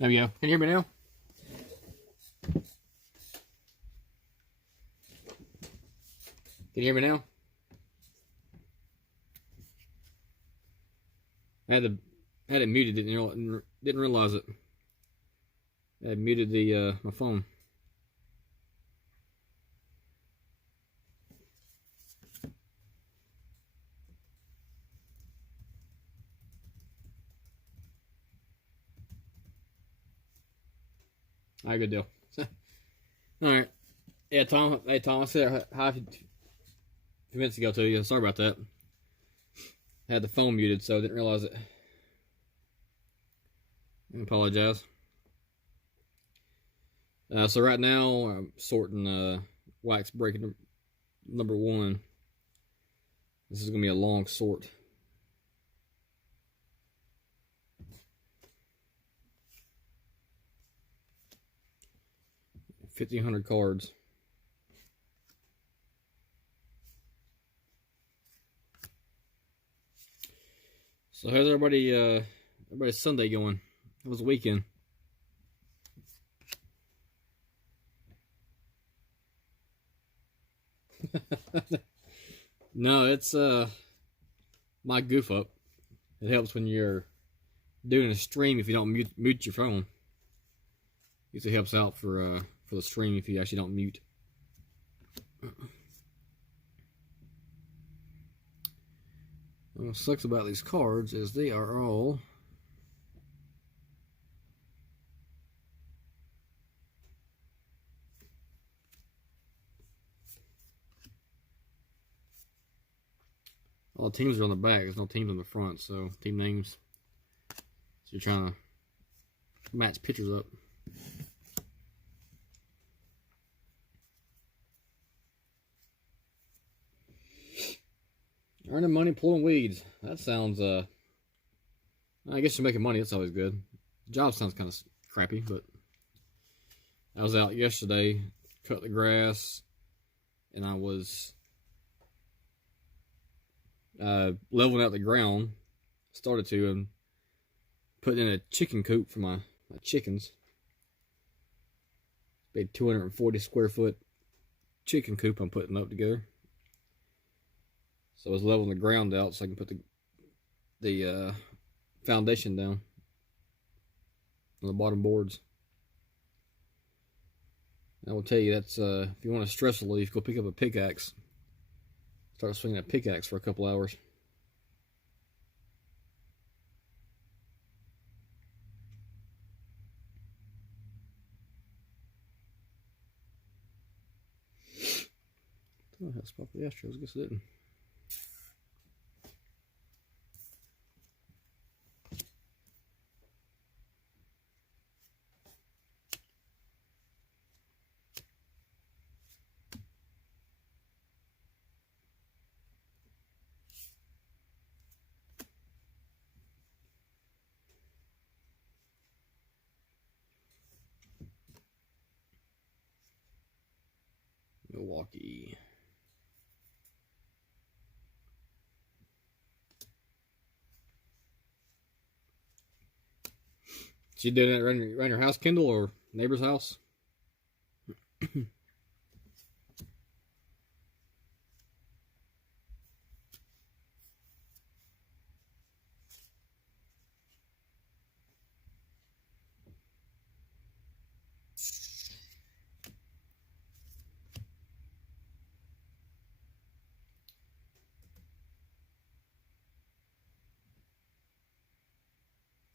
There we go. Can you hear me now? Can you hear me now? I had it muted. Didn't realize it. I had muted the my phone. All right, good deal. All right. Yeah, Tom. Hey, Tom. I said hi a few minutes ago to you. Sorry about that. I had the phone muted, so I didn't realize it. I apologize. So right now I'm sorting wax break number 1. This is gonna be a long sort. $1,500 cards. So how's everybody's Sunday going? How was the weekend? No, it's my goof up. It helps when you're doing a stream if you don't mute your phone. Usually helps out for the stream if you actually don't mute. What sucks about these cards is they are all the teams are on the back. There's no teams on the front, so team names. So you're trying to match pictures up. Earning money pulling weeds. That sounds, I guess you're making money. That's always good. Job sounds kind of crappy, but I was out yesterday, cut the grass, and I was leveling out the ground. Started to, and putting in a chicken coop for my chickens. Big 240 square foot chicken coop I'm putting up together. So I was leveling the ground out so I can put the foundation down on the bottom boards. I will tell you, that's if you want a stress relief, go pick up a pickaxe. Start swinging a pickaxe for a couple hours. Oh, that's probably Astros. I guess it didn't. Milwaukee. So you doing that around your house, Kendall, or neighbor's house?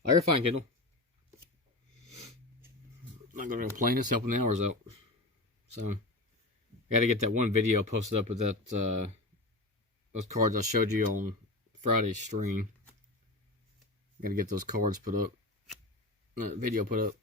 Oh, you're fine, Kendall. I'm not going to complain. It's helping the hours out. So, I got to get that one video posted up with that those cards I showed you on Friday's stream. Got to get those cards put up. Video put up.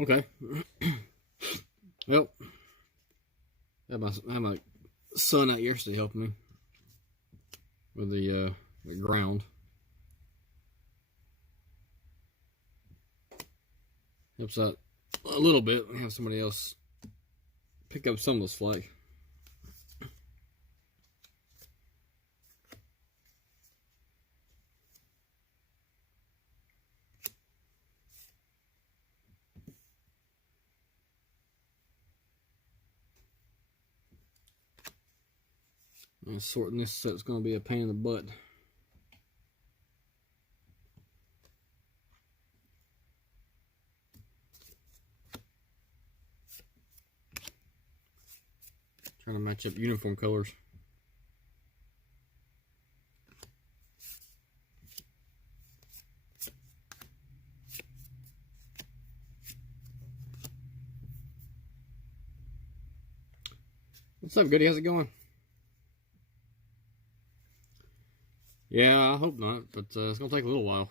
Okay. Well, I had my son out yesterday helping me with the ground. Helps out a little bit. Have somebody else pick up some of the slack. And sorting this so it's going to be a pain in the butt. Trying to match up uniform colors. What's up, Goody? How's it going? Yeah, I hope not, but it's going to take a little while.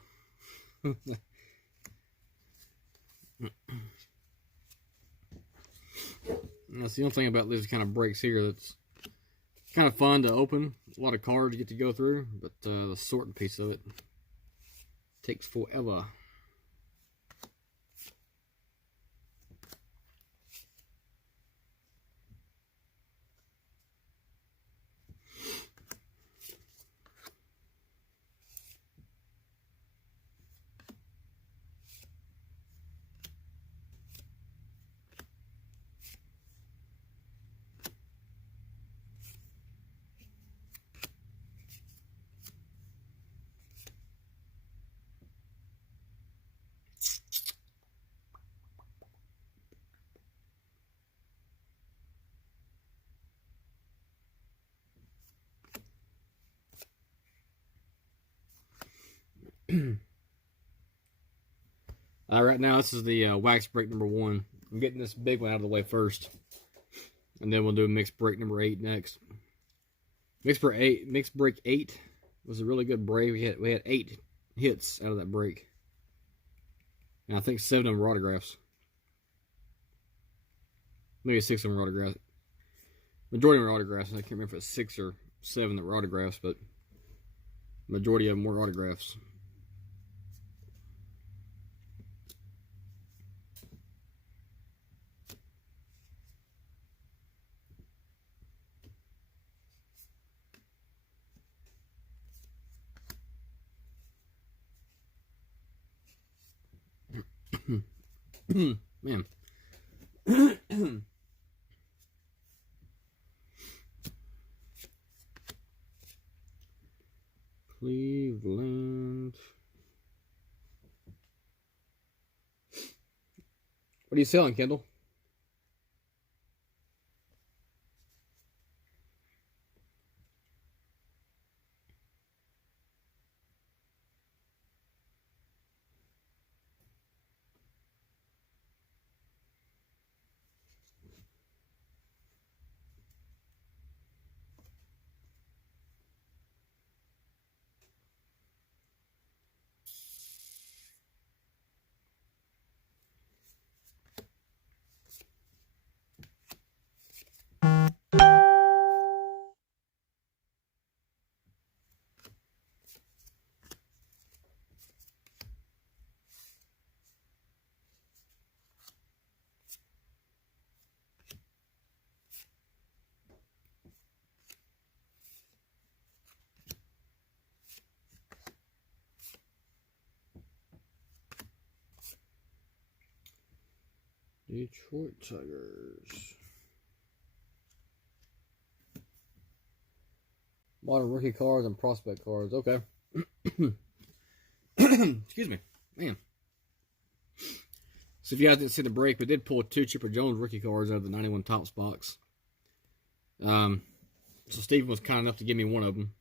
That's the only thing about these kind of breaks here that's kind of fun to open. A lot of cards you get to go through, but the sorting piece of it takes forever. Right now, this is the wax break number 1. I'm getting this big one out of the way first, and then we'll do mixed break number 8 next. Mixed break 8 was a really good break. We had 8 hits out of that break, and I think 7 of them were autographs. Maybe 6 of them were autographs. Majority were autographs. I can't remember if it's 6 or 7 that were autographs, but majority of them were autographs. Man. Cleveland. What are you selling, Kendall? Detroit Tigers. Modern rookie cards and prospect cards. Okay. Excuse me. Man. So if you guys didn't see the break, we did pull 2 Chipper Jones rookie cards out of the 91 Topps box. So Stephen was kind enough to give me one of them.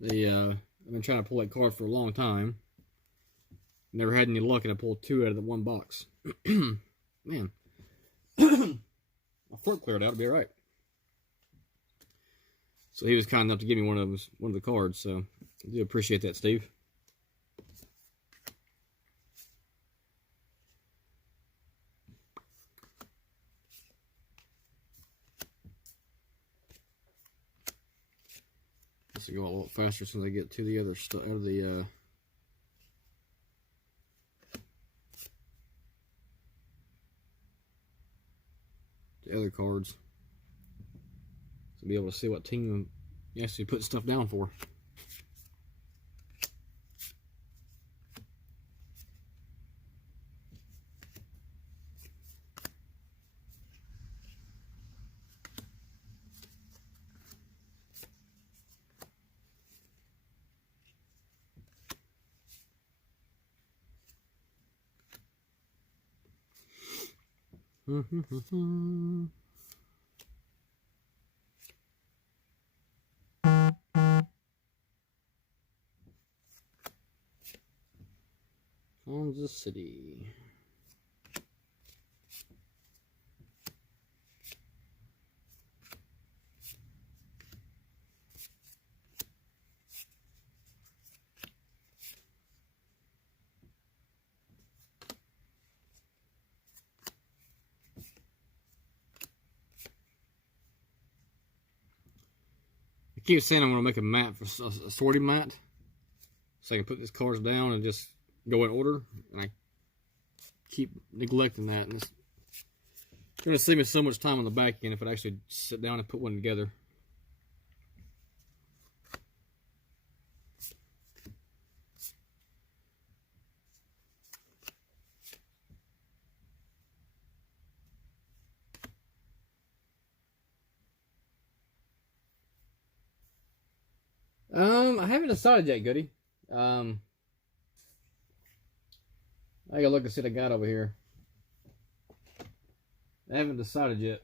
I've been trying to pull that card for a long time. Never had any luck, and I pulled 2 out of the one box. Man. My throat cleared out, it'll be alright. So he was kind enough to give me one of the cards, so I do appreciate that, Steve. to go a little faster as soon as I get to the other stuff, out of the other cards, to be able to see what team you actually put stuff down for. Kansas City. I keep saying I'm going to make a mat for a sorting mat, so I can put these cards down and just go in order, and I keep neglecting that, and it's going to save me so much time on the back end if I actually sit down and put one together. I haven't decided yet, Goody. I gotta look and see what I got over here. I haven't decided yet.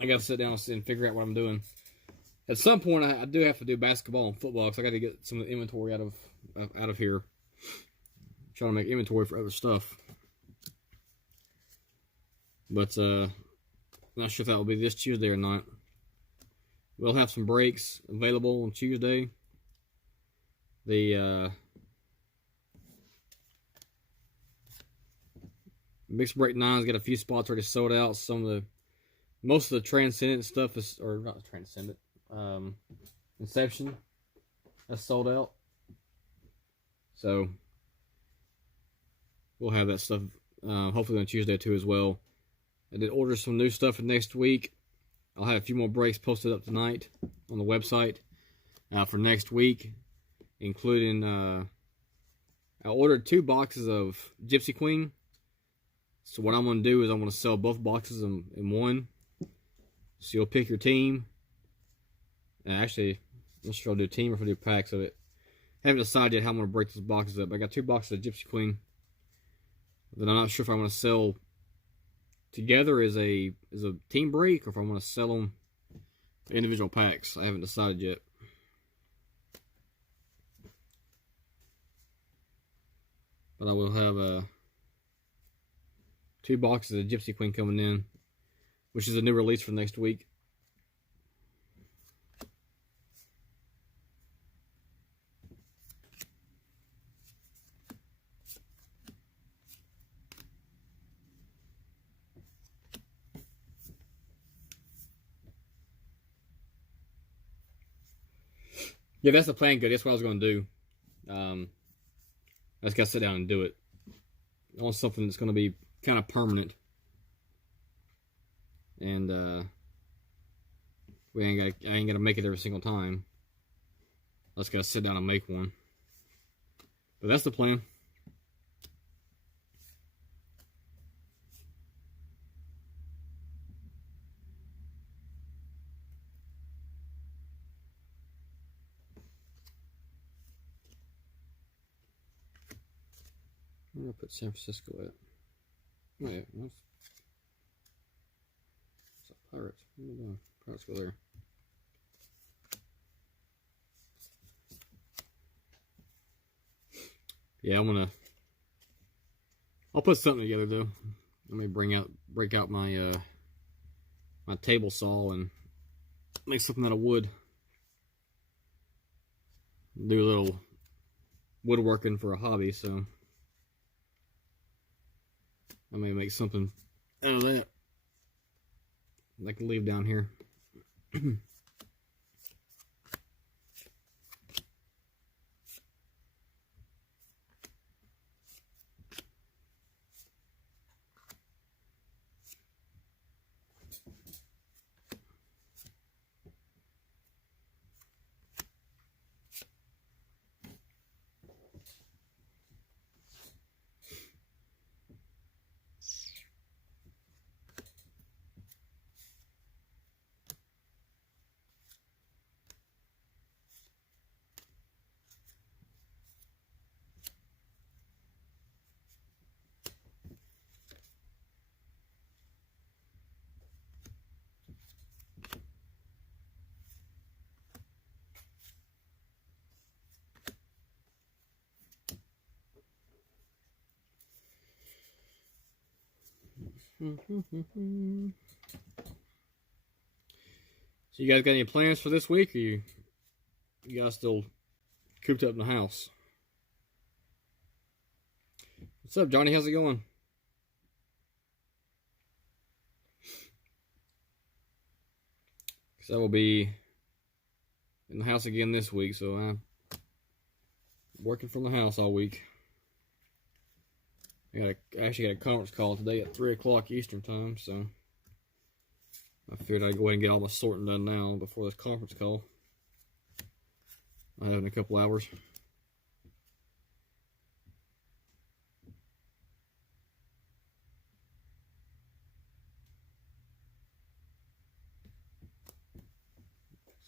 I gotta sit down and figure out what I'm doing. At some point, I do have to do basketball and football because I got to get some of the inventory out of here. I'm trying to make inventory for other stuff, but not sure if that will be this Tuesday or not. We'll have some breaks available on Tuesday. The mixed break 9's got a few spots already sold out. Most of the Transcendent stuff is, or not Transcendent, Inception, that's sold out. So we'll have that stuff hopefully on Tuesday too as well. I did order some new stuff for next week. I'll have a few more breaks posted up tonight on the website for next week, including I ordered 2 boxes of Gypsy Queen. So what I'm going to do is I'm going to sell both boxes in one. So you'll pick your team. And actually, I'm not sure I'll do team or if I'll do packs of it. I haven't decided yet how I'm going to break those boxes up. I got 2 boxes of Gypsy Queen. Then I'm not sure if I'm going to sell together as a team break or if I'm going to sell them individual packs. I haven't decided yet. But I will have 2 boxes of Gypsy Queen coming in, which is a new release for next week. Yeah, that's the plan, good. That's what I was going to do. I just got to sit down and do it. I want something that's going to be kind of permanent. And I ain't got to make it every single time. I just got to sit down and make one. But that's the plan. I'm going to put San Francisco at. Oh, yeah. What's that? Pirates. What are you doing? Pirates go there. Yeah, I'll put something together though. Let me break out my my table saw and make something out of wood. Do a little woodworking for a hobby, so I may make something out of that I can leave down here. So you guys got any plans for this week, or you guys still cooped up in the house? What's up, Johnny? How's it going? So I will be in the house again this week, so I'm working from the house all week. I actually got a conference call today at 3 o'clock Eastern time, so I figured I'd go ahead and get all my sorting done now before this conference call. I'll have it in a couple hours.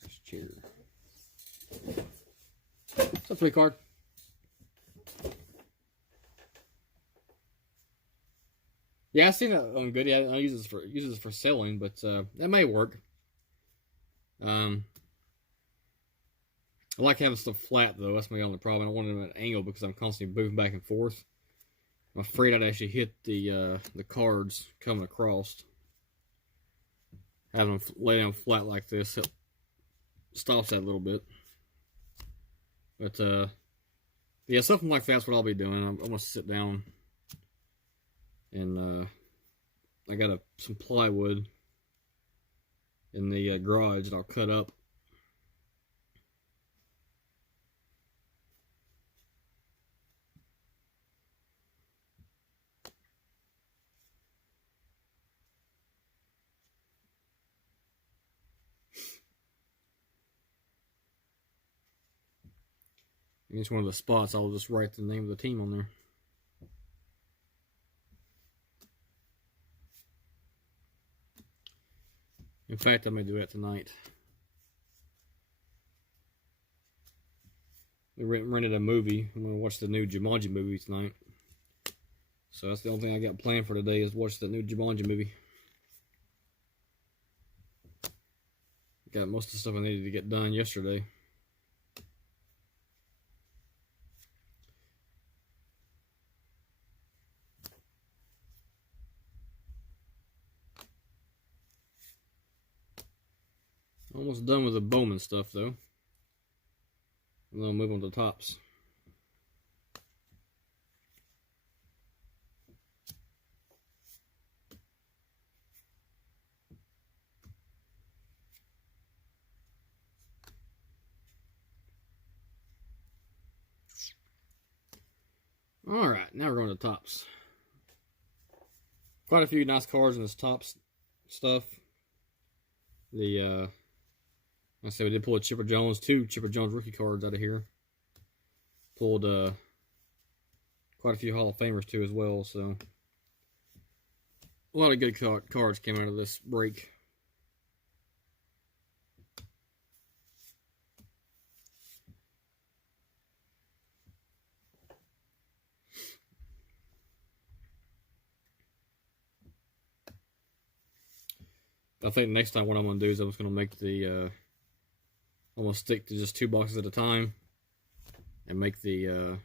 This chair. What's up, sweetheart? Yeah, I've seen it on good. Yeah, I use this for selling, but that may work. I like having stuff flat though. That's my only problem. I don't want it at an angle because I'm constantly moving back and forth. I'm afraid I'd actually hit the cards coming across. Having them lay down flat like this stops that a little bit. But yeah, something like that's what I'll be doing. I'm gonna sit down. And I got some plywood in the garage that I'll cut up. And it's one of the spots I'll just write the name of the team on there. In fact, I may do that tonight. We rented a movie. I'm going to watch the new Jumanji movie tonight. So that's the only thing I got planned for today is watch the new Jumanji movie. Got most of the stuff I needed to get done yesterday. Almost done with the Bowman stuff though. And then I'll move on to the tops. Alright, now we're going to the tops. Quite a few nice cards in this tops stuff. I said we did pull a Chipper Jones, 2 Chipper Jones rookie cards out of here. Pulled quite a few Hall of Famers too as well, so a lot of good cards came out of this break. I think next time what I'm going to do is I'm just going to make the I'm going to stick to just 2 boxes at a time and make the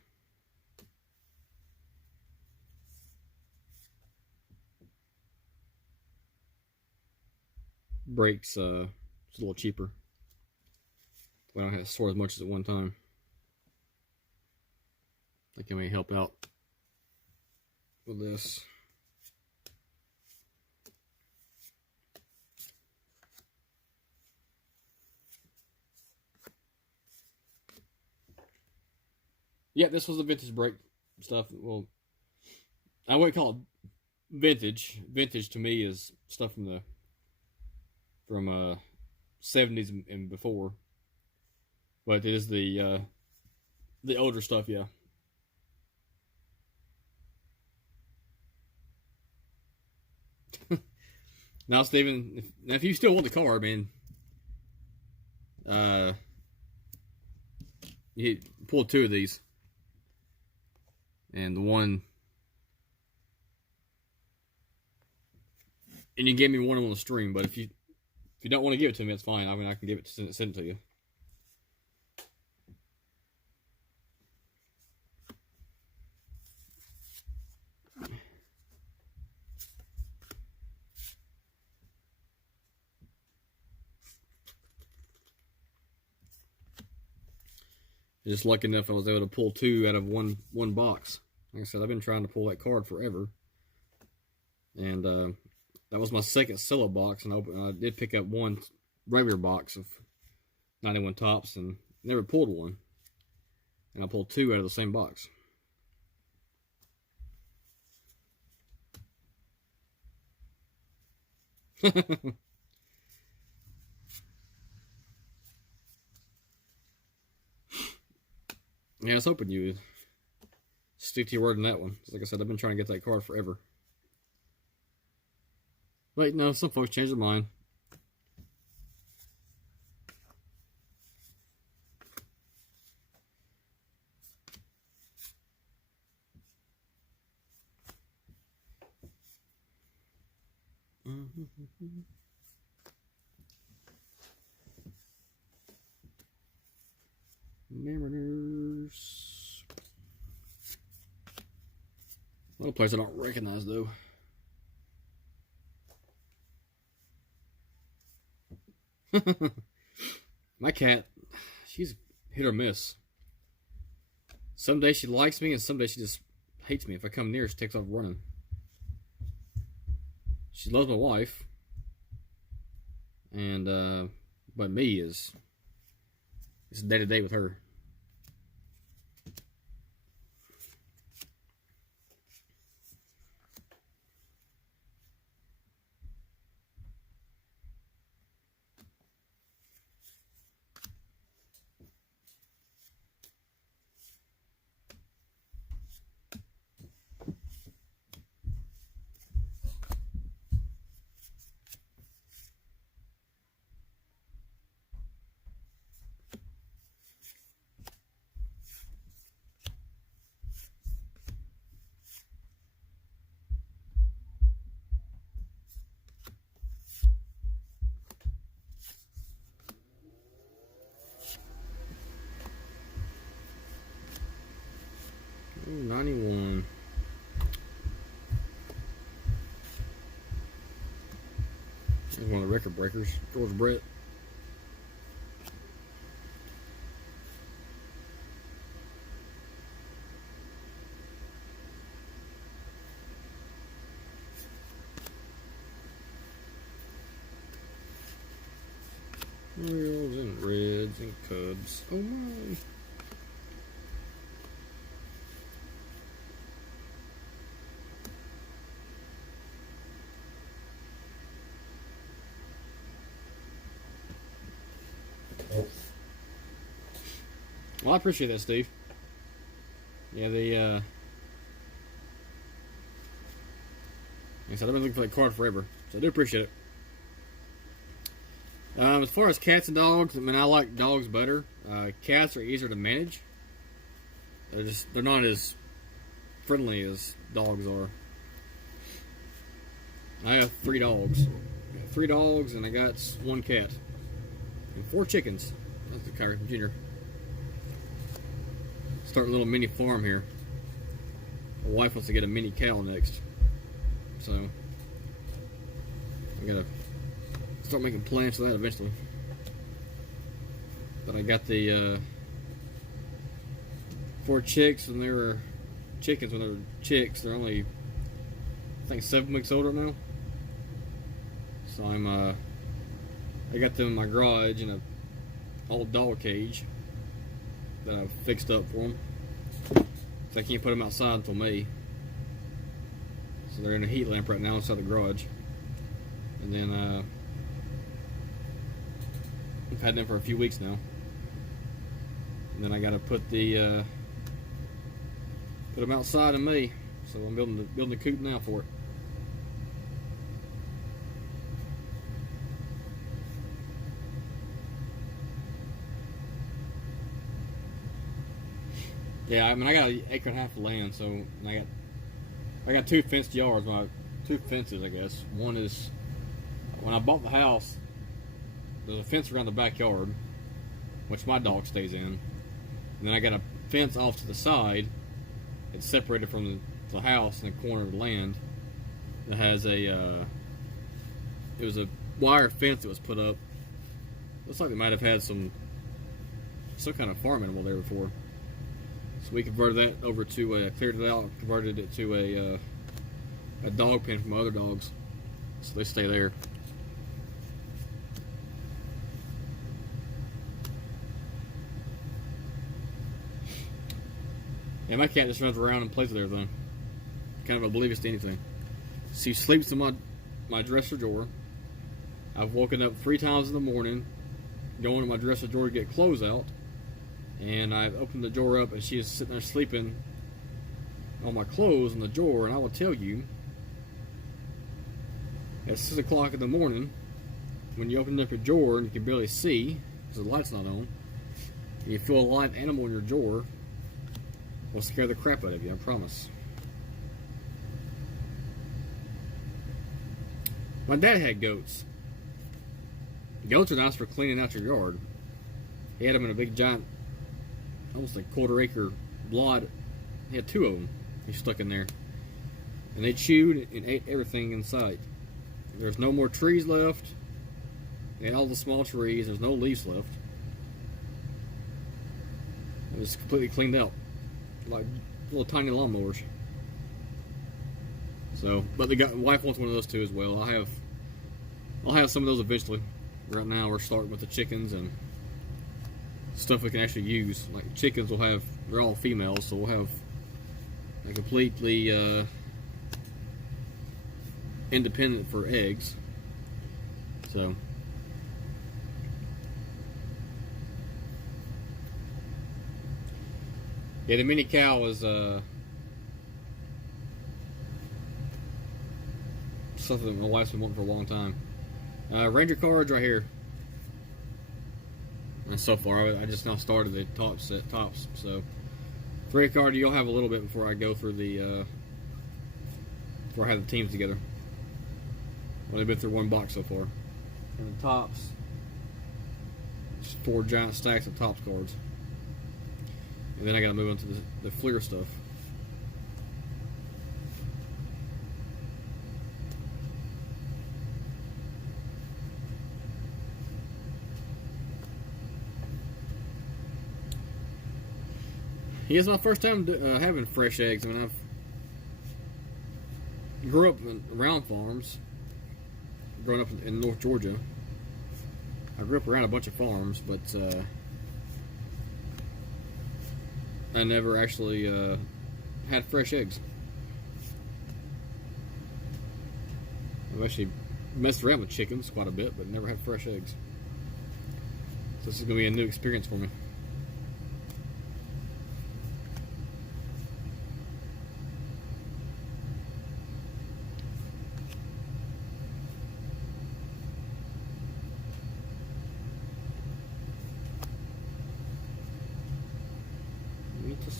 breaks just a little cheaper. I don't have to sort as much as at one time. I think I may help out with this. Yeah, this was the vintage brake stuff. Well, I wouldn't call it vintage. Vintage to me is stuff from the 70s and before. But it is the older stuff, yeah. Now, Steven, if you still want the car, man, you pull 2 of these, and the one, and you give me one on the stream. But if you don't want to give it to me, that's fine. I mean, I can give it to send it to you. Just lucky enough I was able to pull 2 out of one box. Like I said, I've been trying to pull that card forever. And that was my second solo box, and I did pick up one regular box of 91 tops and never pulled one. And I pulled 2 out of the same box. Yeah, I was hoping you would stick to your word on that one. Like I said, I've been trying to get that card forever. But no, some folks change their mind. Mariners. A lot of players I don't recognize, though. My cat, she's hit or miss. Some days she likes me, and some days she just hates me. If I come near, she takes off running. She loves my wife, and but me is it's day to day with her. Ooh, 91. Here's one of the record breakers. George Brett. Orioles and Reds and Cubs. Oh my. Well, I appreciate that, Steve. Yeah, like I said, I've been looking for that card forever, so I do appreciate it. As far as cats and dogs, I mean, I like dogs better. Cats are easier to manage. They're not as friendly as dogs are. I have 3 dogs. I got 3 dogs, and I got 1 cat. And 4 chickens. That's the Kyrie Jr. Starting a little mini farm here. My wife wants to get a mini cow next. So, I gotta start making plans for that eventually. But I got the 4 chicks when they were chickens when they were chicks. They're only, I think, 7 weeks old right now. So I got them in my garage in a old dog cage that I've fixed up for them. So I can't put them outside until May. So they're in a heat lamp right now inside the garage. And then I've had them for a few weeks now. And then I got to put them outside in May. So I'm building the coop now for it. Yeah, I mean, I got an acre and a half of land, so I got two fenced yards. Two fences, I guess. One is, when I bought the house, there's a fence around the backyard, which my dog stays in. And then I got a fence off to the side. It's separated from the house in the corner of the land. That has it was a wire fence that was put up. Looks like they might have had some kind of farm animal there before. So we converted that over to cleared it out, converted it to a dog pen for my other dogs, so they stay there. And my cat just runs around and plays with everything, kind of oblivious to anything. She sleeps in my dresser drawer. I've woken up 3 times in the morning, going to my dresser drawer to get clothes out. And I've opened the drawer up, and she is sitting there sleeping on my clothes in the drawer. And I will tell you, at 6 o'clock in the morning, when you open up your drawer and you can barely see because the light's not on, and you feel a live animal in your drawer, will scare the crap out of you, I promise. My dad had goats. Goats are nice for cleaning out your yard. He had them in a big giant, almost like quarter-acre lot. He had 2 of them he stuck in there. And they chewed and ate everything in sight. There's no more trees left. They had all the small trees. There's no leaves left. It was completely cleaned out. Like little tiny lawnmowers. So, but the wife wants one of those too as well. I'll have some of those eventually. Right now we're starting with the chickens and stuff we can actually use. Like chickens they're all females, so we'll have a completely independent for eggs. So yeah, the mini cow is something that my wife's been wanting for a long time. Ranger cards right here. And so far, I just now started the tops. So, 3 card, you'll have a little bit before I go through before I have the teams together. I've only been through 1 box so far. And the tops, just 4 giant stacks of tops cards. And then I gotta move on to the Fleer stuff. Yeah, it's my first time having fresh eggs. I mean, I've grew up around farms. Growing up in North Georgia, I grew up around a bunch of farms, but I never actually had fresh eggs. I've actually messed around with chickens quite a bit, but never had fresh eggs. So this is going to be a new experience for me.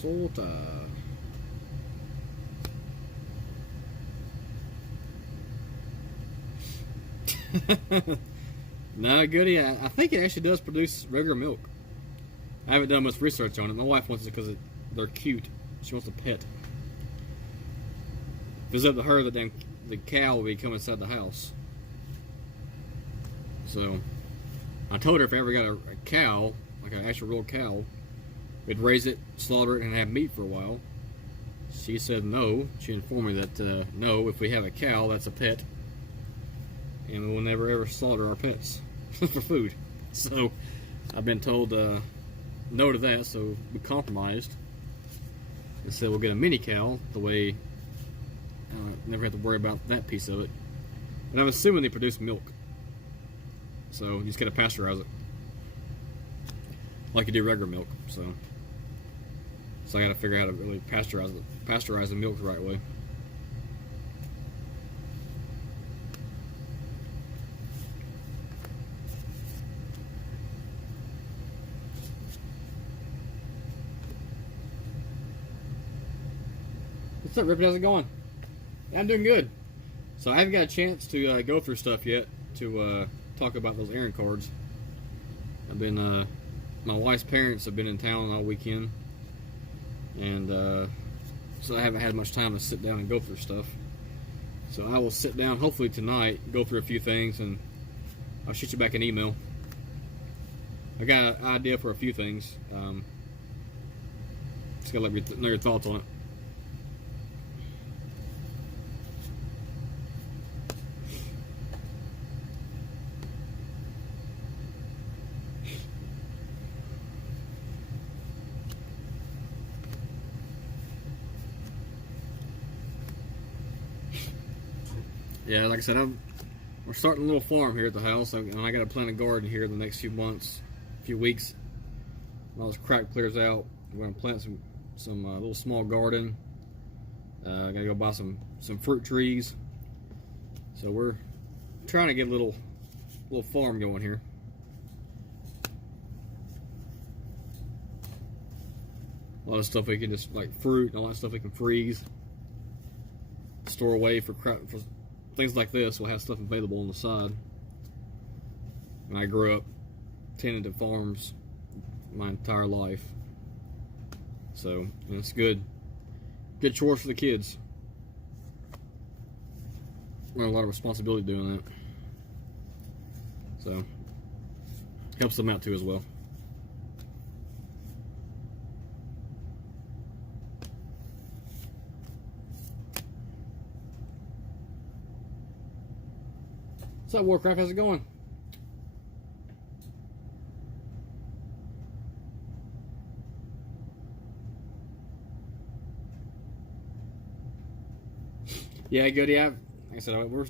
Minnesota. No, goody. I think it actually does produce regular milk. I haven't done much research on it. My wife wants it because they're cute. She wants a pet. If it's up to her, then the cow will be coming inside the house. So, I told her if I ever got a cow, like an actual real cow, we'd raise it, slaughter it, and have meat for a while. She said no. She informed me that no, if we have a cow, that's a pet. And we will never ever slaughter our pets for food. So, I've been told no to that, so we compromised. They said we'll get a mini cow, the way never have to worry about that piece of it. And I'm assuming they produce milk, so you just gotta pasteurize it like you do regular milk. So I gotta figure out how to really pasteurize the milk the right way. What's up, Rip? How's it going? Yeah, I'm doing good. So I haven't got a chance to go through stuff yet to talk about those errand cards. I've been, my wife's parents have been in town all weekend, and so I haven't had much time to sit down and go through stuff. So I will sit down hopefully tonight, go through a few things, and I'll shoot you back an email. I got an idea for a few things. Just gotta let me know your thoughts on it. Yeah, like I said, we're starting a little farm here at the house, and I got to plant a garden here in the next few months, few weeks. When all this crap clears out, we're gonna plant some little small garden. I gotta go buy some fruit trees. So we're trying to get a little farm going here. A lot of stuff we can just, like fruit, and a lot of stuff we can freeze, store away for things like this. We'll have stuff available on the side. And I grew up tending to farms my entire life, so it's good chores for the kids. Learn a lot of responsibility doing that, so helps them out too as well. What's up, Warcraft? How's it going? Yeah, good. Yeah, like I said, we're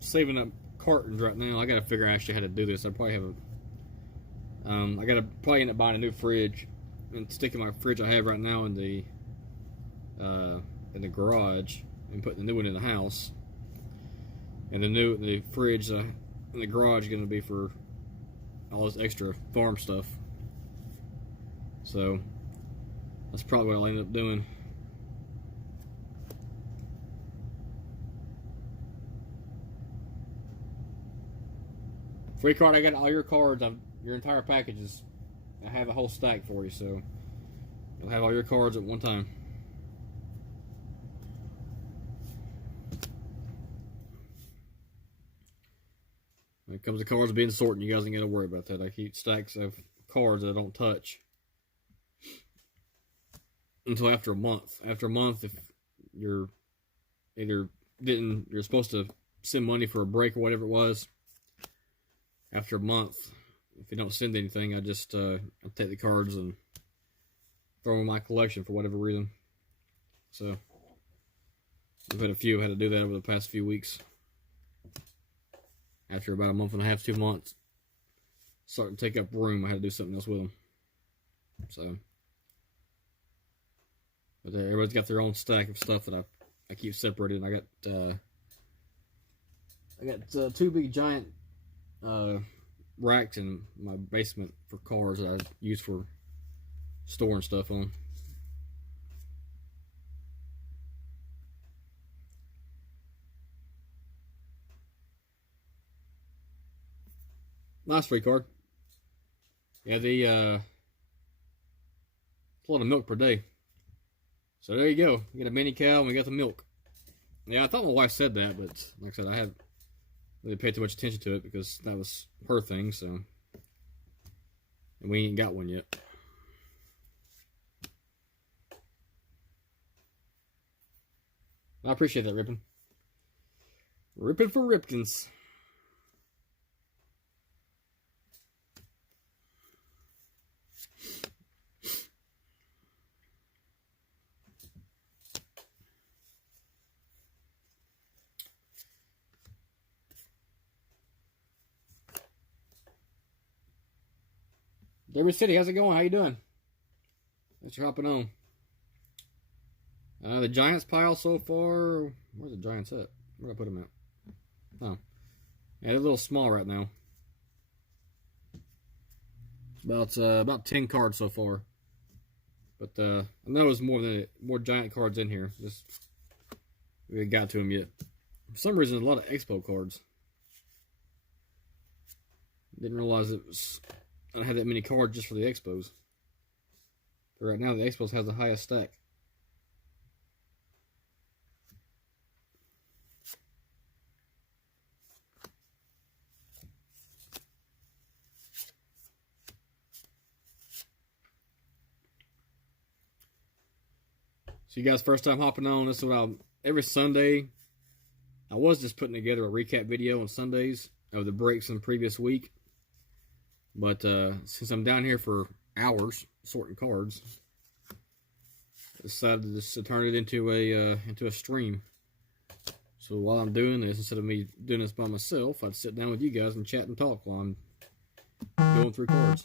saving up cartons right now. I gotta figure out actually how to do this. I probably have I gotta probably end up buying a new fridge and sticking my fridge I have right now in the garage and putting the new one in the house. And the fridge in the garage is going to be for all this extra farm stuff. So that's probably what I'll end up doing. Free card, I got all your cards. Your entire packages. I have a whole stack for you, so you'll have all your cards at one time. When it comes to cards being sorted, you guys ain't got to worry about that. I keep stacks of cards that I don't touch until after a month. After a month, if you're you're supposed to send money for a break or whatever it was. After a month, if you don't send anything, I just I take the cards and throw them in my collection for whatever reason. So I've had a few had to do that over the past few weeks. After about a month and a half, 2 months, starting to take up room, I had to do something else with them. So, but everybody's got their own stack of stuff that I keep separated. I got 2 big giant racks in my basement for cards that I use for storing stuff on. Nice free card. Yeah, it's a lot of milk per day. So there you go. We got a mini cow and we got the milk. Yeah, I thought my wife said that, but like I said, I haven't really paid too much attention to it because that was her thing, so. And we ain't got one yet. I appreciate that, Rippin'. Rippin' for Ripkins. Derby City, how's it going? How you doing? Thanks for hopping on. The Giants pile so far. Where's the Giants at? Where'd I put them at? Oh. Yeah, they're a little small right now. About 10 cards so far. But I know there's more Giant cards in here. Just we haven't got to them yet. For some reason, a lot of Expo cards. Didn't realize I don't have that many cards just for the Expos. But right now, the Expos has the highest stack. So you guys first time hopping on, this is what every Sunday, I was just putting together a recap video on Sundays of the breaks in the previous week. But since I'm down here for hours sorting cards, I decided to turn it into a stream. So while I'm doing this, instead of me doing this by myself, I'd sit down with you guys and chat and talk while I'm going through cards.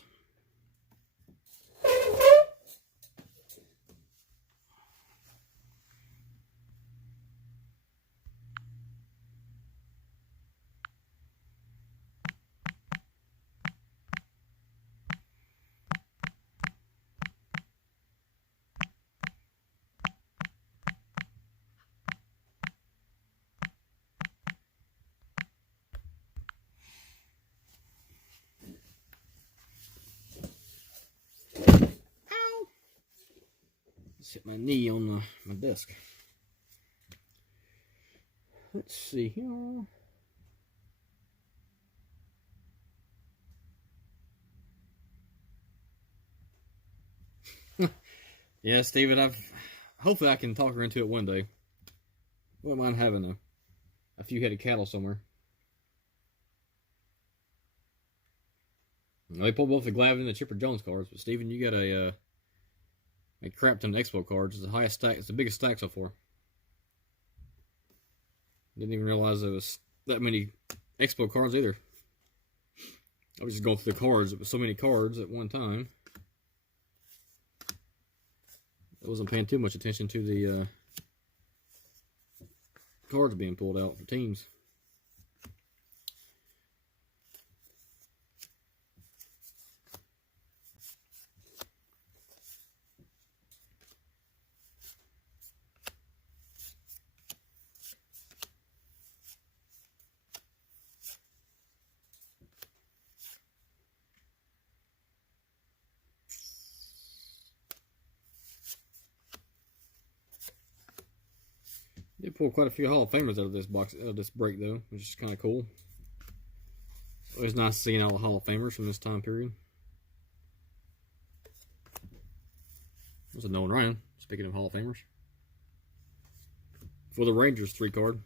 Hit my knee on my desk. Let's see here. Yeah, Steven, hopefully I can talk her into it one day. Wouldn't mind having a few head of cattle somewhere. They pulled both the Glavin and the Chipper Jones cards, but Steven, you got a crap ton of Expo cards. It's the highest stack. It's the biggest stack so far. Didn't even realize there was that many Expo cards either. I was just going through the cards. It was so many cards at one time. I wasn't paying too much attention to the cards being pulled out for teams. They pulled quite a few Hall of Famers out of this break though, which is kind of cool. It was nice seeing all the Hall of Famers from this time period. There's a Nolan Ryan, speaking of Hall of Famers. For the Rangers 3-card.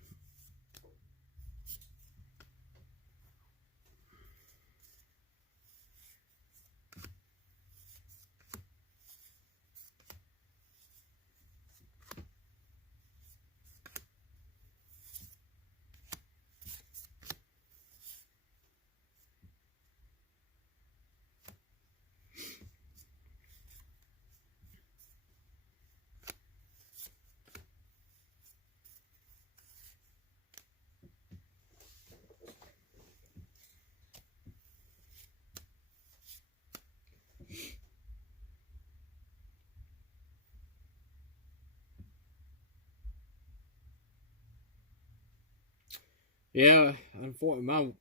Yeah, unfortunately,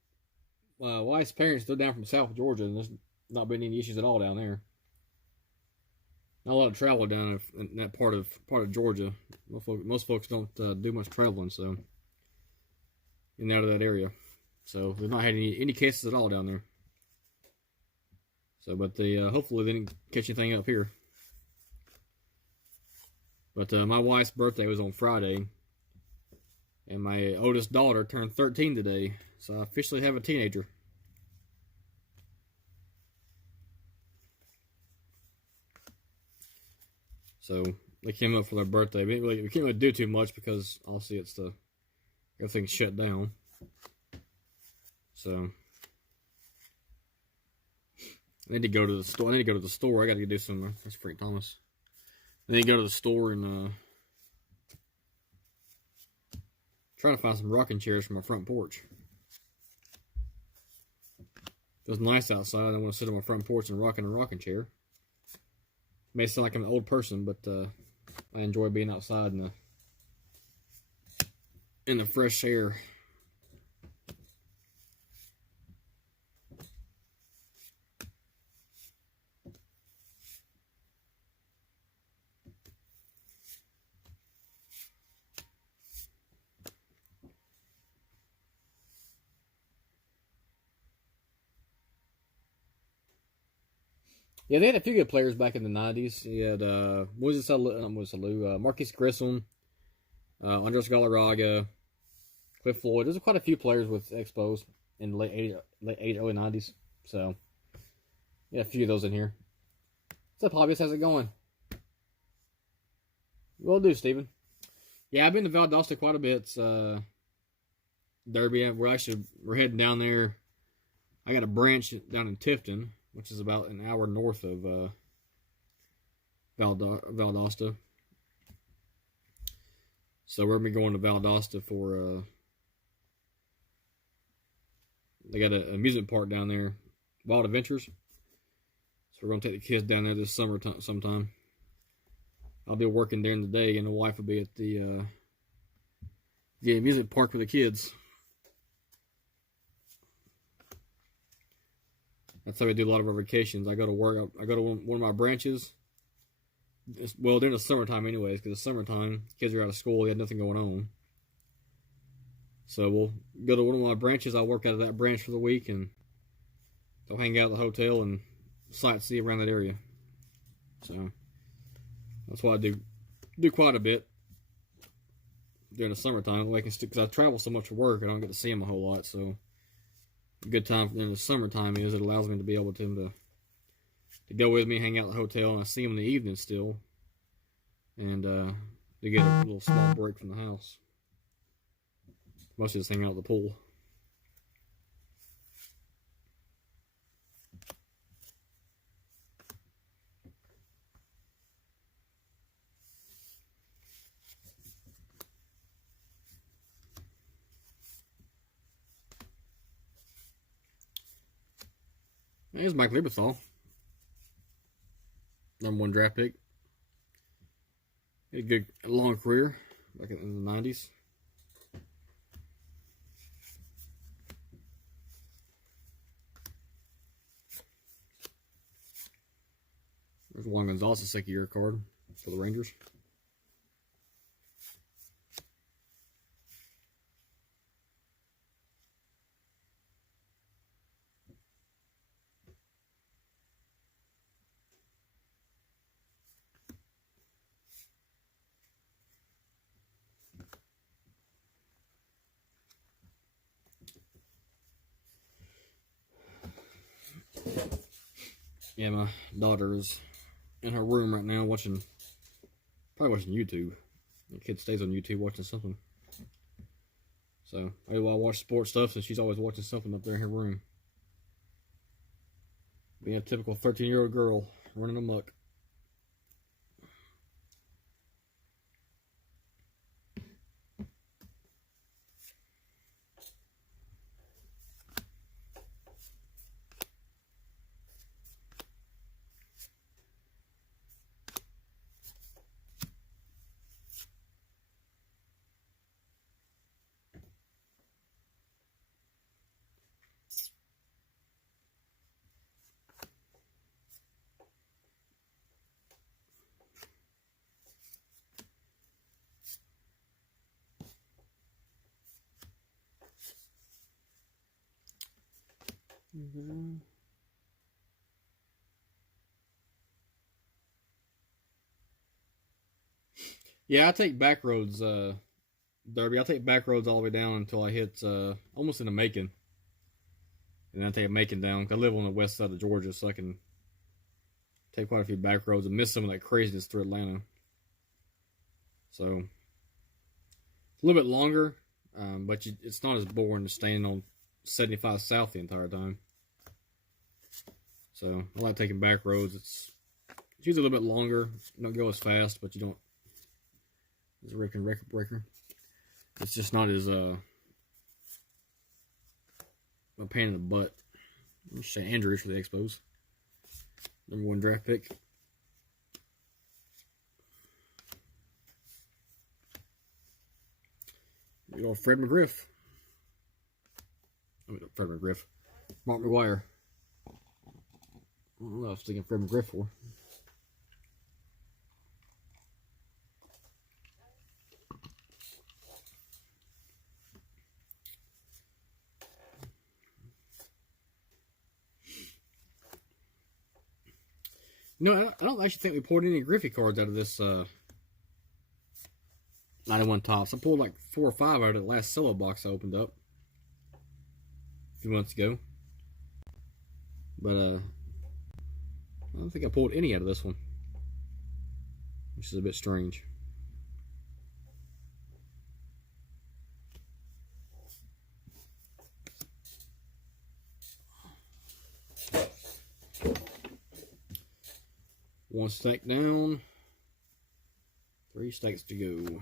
my wife's parents are down from South Georgia, and there's not been any issues at all down there. Not a lot of travel down in that part of Georgia. Most folks don't do much traveling, so in and out of that area. So they've not had any cases at all down there. So, but they hopefully they didn't catch anything up here. But my wife's birthday was on Friday, and my oldest daughter turned 13 today, so I officially have a teenager. So they came up for their birthday. We can't really do too much because obviously everything's shut down. So I need to go to the store. I got to do some. That's Frank Thomas. I need to go to the store and try to find some rocking chairs for my front porch. It was nice outside. I want to sit on my front porch and rock in a rocking chair. May sound like I'm an old person, but I enjoy being outside in the fresh air. Yeah, they had a few good players back in the 90s. You had Marquise Grissom, Andres Galarraga, Cliff Floyd. There's quite a few players with Expos in the late 80s, early 90s. So, yeah, a few of those in here. What's up, hobbyist? How's it going? Will do, Steven. Yeah, I've been to Valdosta quite a bit. Derby. We're heading down there. I got a branch down in Tifton, which is about an hour north of Valdosta. So we're going to be going to Valdosta for they got an amusement park down there, Wild Adventures. So we're going to take the kids down there this summer sometime. I'll be working during the day, and the wife will be at the amusement park with the kids. That's how we do a lot of our vacations. I go to work. I go to one of my branches. Well, during the summertime anyways, because it's summertime. Kids are out of school. They had nothing going on. So we'll go to one of my branches. I'll work out of that branch for the week, and they'll hang out at the hotel and sightsee around that area. So that's why I do quite a bit during the summertime. Because I travel so much for work, I don't get to see them a whole lot. So a good time in the summertime is it allows me to be able to go with me, hang out at the hotel, and I see them in the evening still, and to get a little small break from the house. Mostly just hang out at the pool. Here's Mike Lieberthal. #1 draft pick. He had a good long career back in the 90s. There's Juan Gonzalez, second year card for the Rangers. Yeah, my daughter is in her room right now probably watching YouTube. The kid stays on YouTube watching something. So, I watch sports stuff, and she's always watching something up there in her room. Being a typical 13-year-old girl running amok. Yeah, I take back roads, Derby. I take back roads all the way down until I hit almost into Macon. And then I take Macon down. I live on the west side of Georgia, so I can take quite a few back roads and miss some of that craziness through Atlanta. So, it's a little bit longer, but it's not as boring as staying on 75 South the entire time. So I like taking back roads. It's usually a little bit longer. You don't go as fast, but you don't. It's a record breaker. It's just not as a pain in the butt. Shane Andrews for the Expos. #1 draft pick. You know, Fred McGriff. I mean, Fred McGriff. Mark McGuire. I don't know what I was thinking Fred McGriff for. No, I don't actually think we pulled any Griffey cards out of this 91 Topps. I pulled like 4 or 5 out of the last solo box I opened up a few months ago. But I don't think I pulled any out of this one, which is a bit strange. One stack down, 3 stacks to go.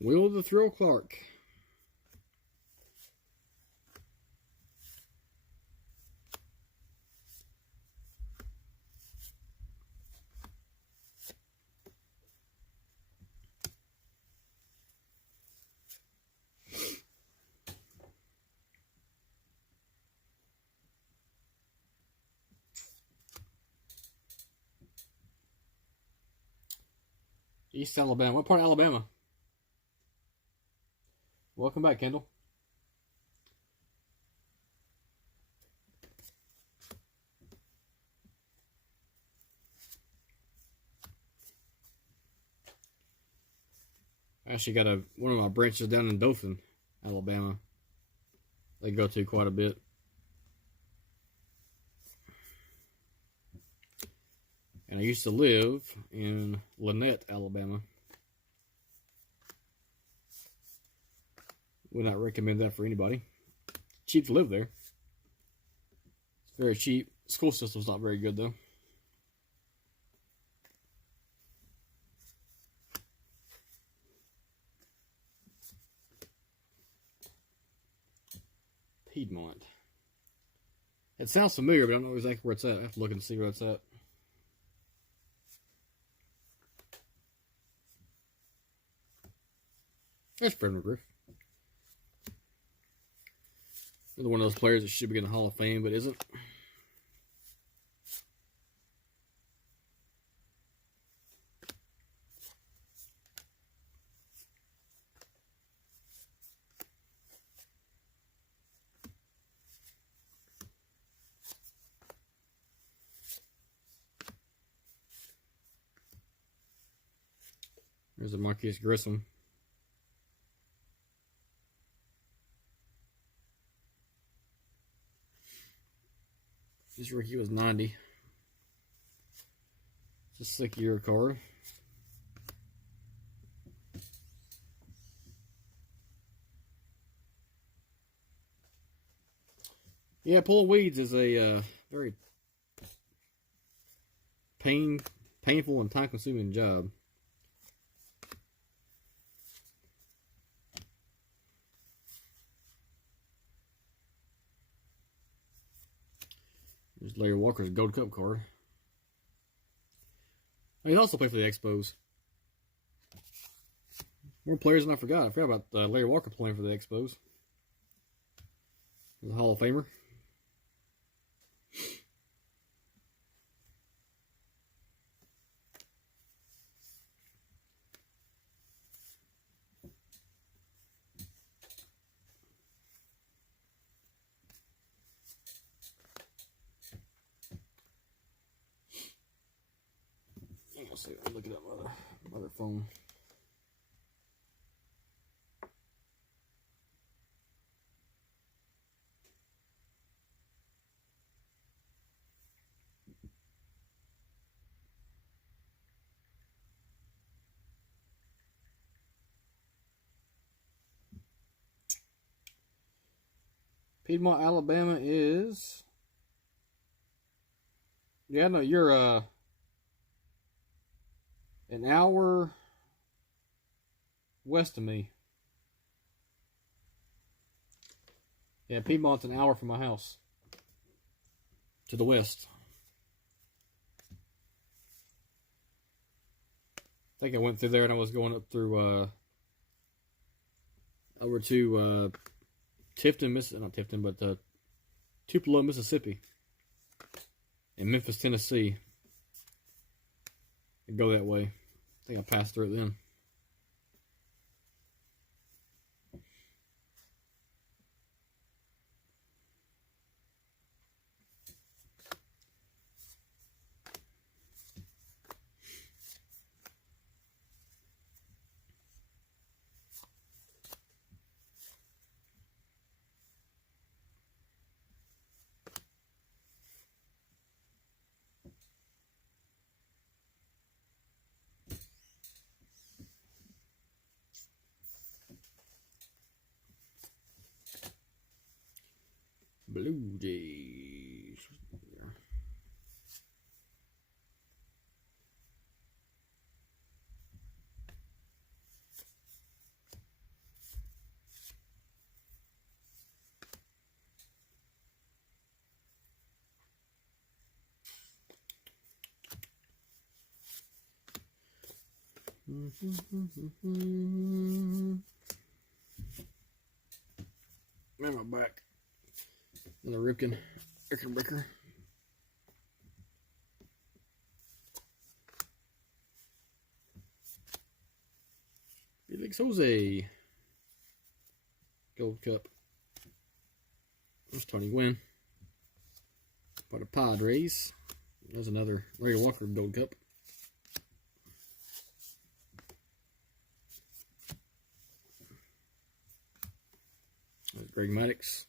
Will the Thrill Clark. East Alabama. What part of Alabama? Welcome back, Kendall. I actually got one of my branches down in Dothan, Alabama. They go to quite a bit. And I used to live in Lynette, Alabama. Would not recommend that for anybody. Cheap to live there. It's very cheap. School system's not very good though. Piedmont. It sounds familiar, but I don't know exactly where it's at. I have to look and see where it's at. There's Fred McGriff. Another one of those players that should be in the Hall of Fame, but isn't. There's a Marquise Grissom. This rookie was 90. It's a sick year card. Yeah, pulling weeds is a very painful and time-consuming job. There's Larry Walker's Gold Cup card. He also played for the Expos. More players than I forgot. I forgot about Larry Walker playing for the Expos. He's a Hall of Famer. Let's see, look it up my other phone. Piedmont, Alabama is... Yeah, no, you're an hour west of me. Yeah, Piedmont's an hour from my house. To the west. I think I went through there and I was going up through over to Tifton, not Tifton, but Tupelo, Mississippi, and Memphis, Tennessee. I go that way. I think I passed through it then. Blue Jays. Man, my back. And the Rica breaker. Felix Jose. Gold Cup. There's Tony Gwynn. For the Padres. There's another Larry Walker Gold Cup. There's Greg Maddux.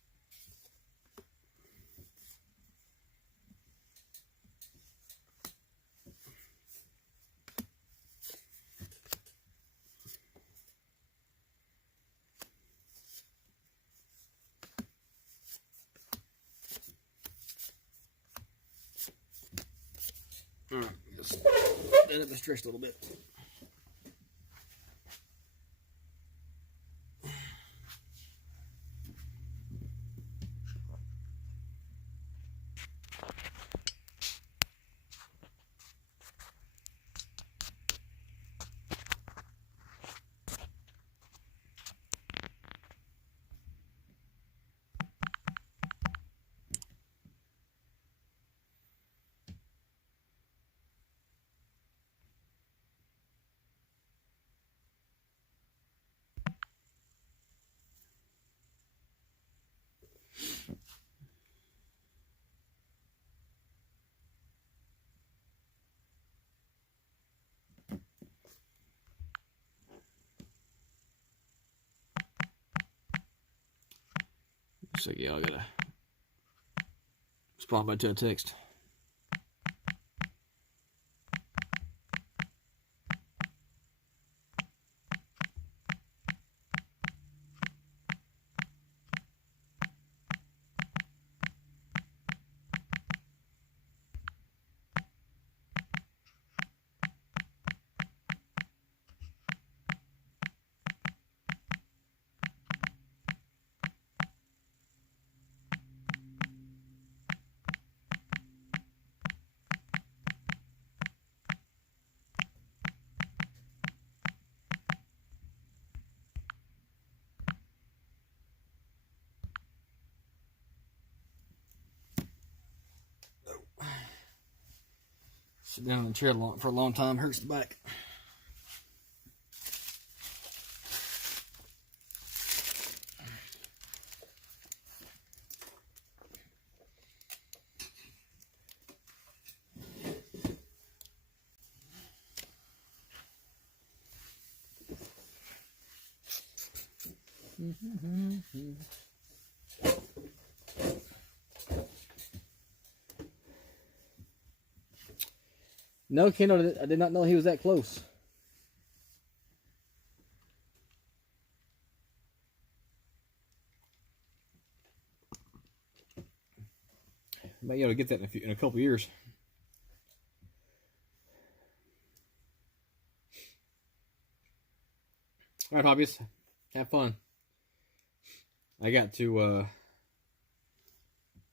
Alright, just let it stretch a little bit. So yeah, I gotta respond back to a text. Sit down in the chair for a long time, hurts the back. No, Kendall, I did not know he was that close. Might be able to get that in a couple years. All right, hobbies, have fun. I got to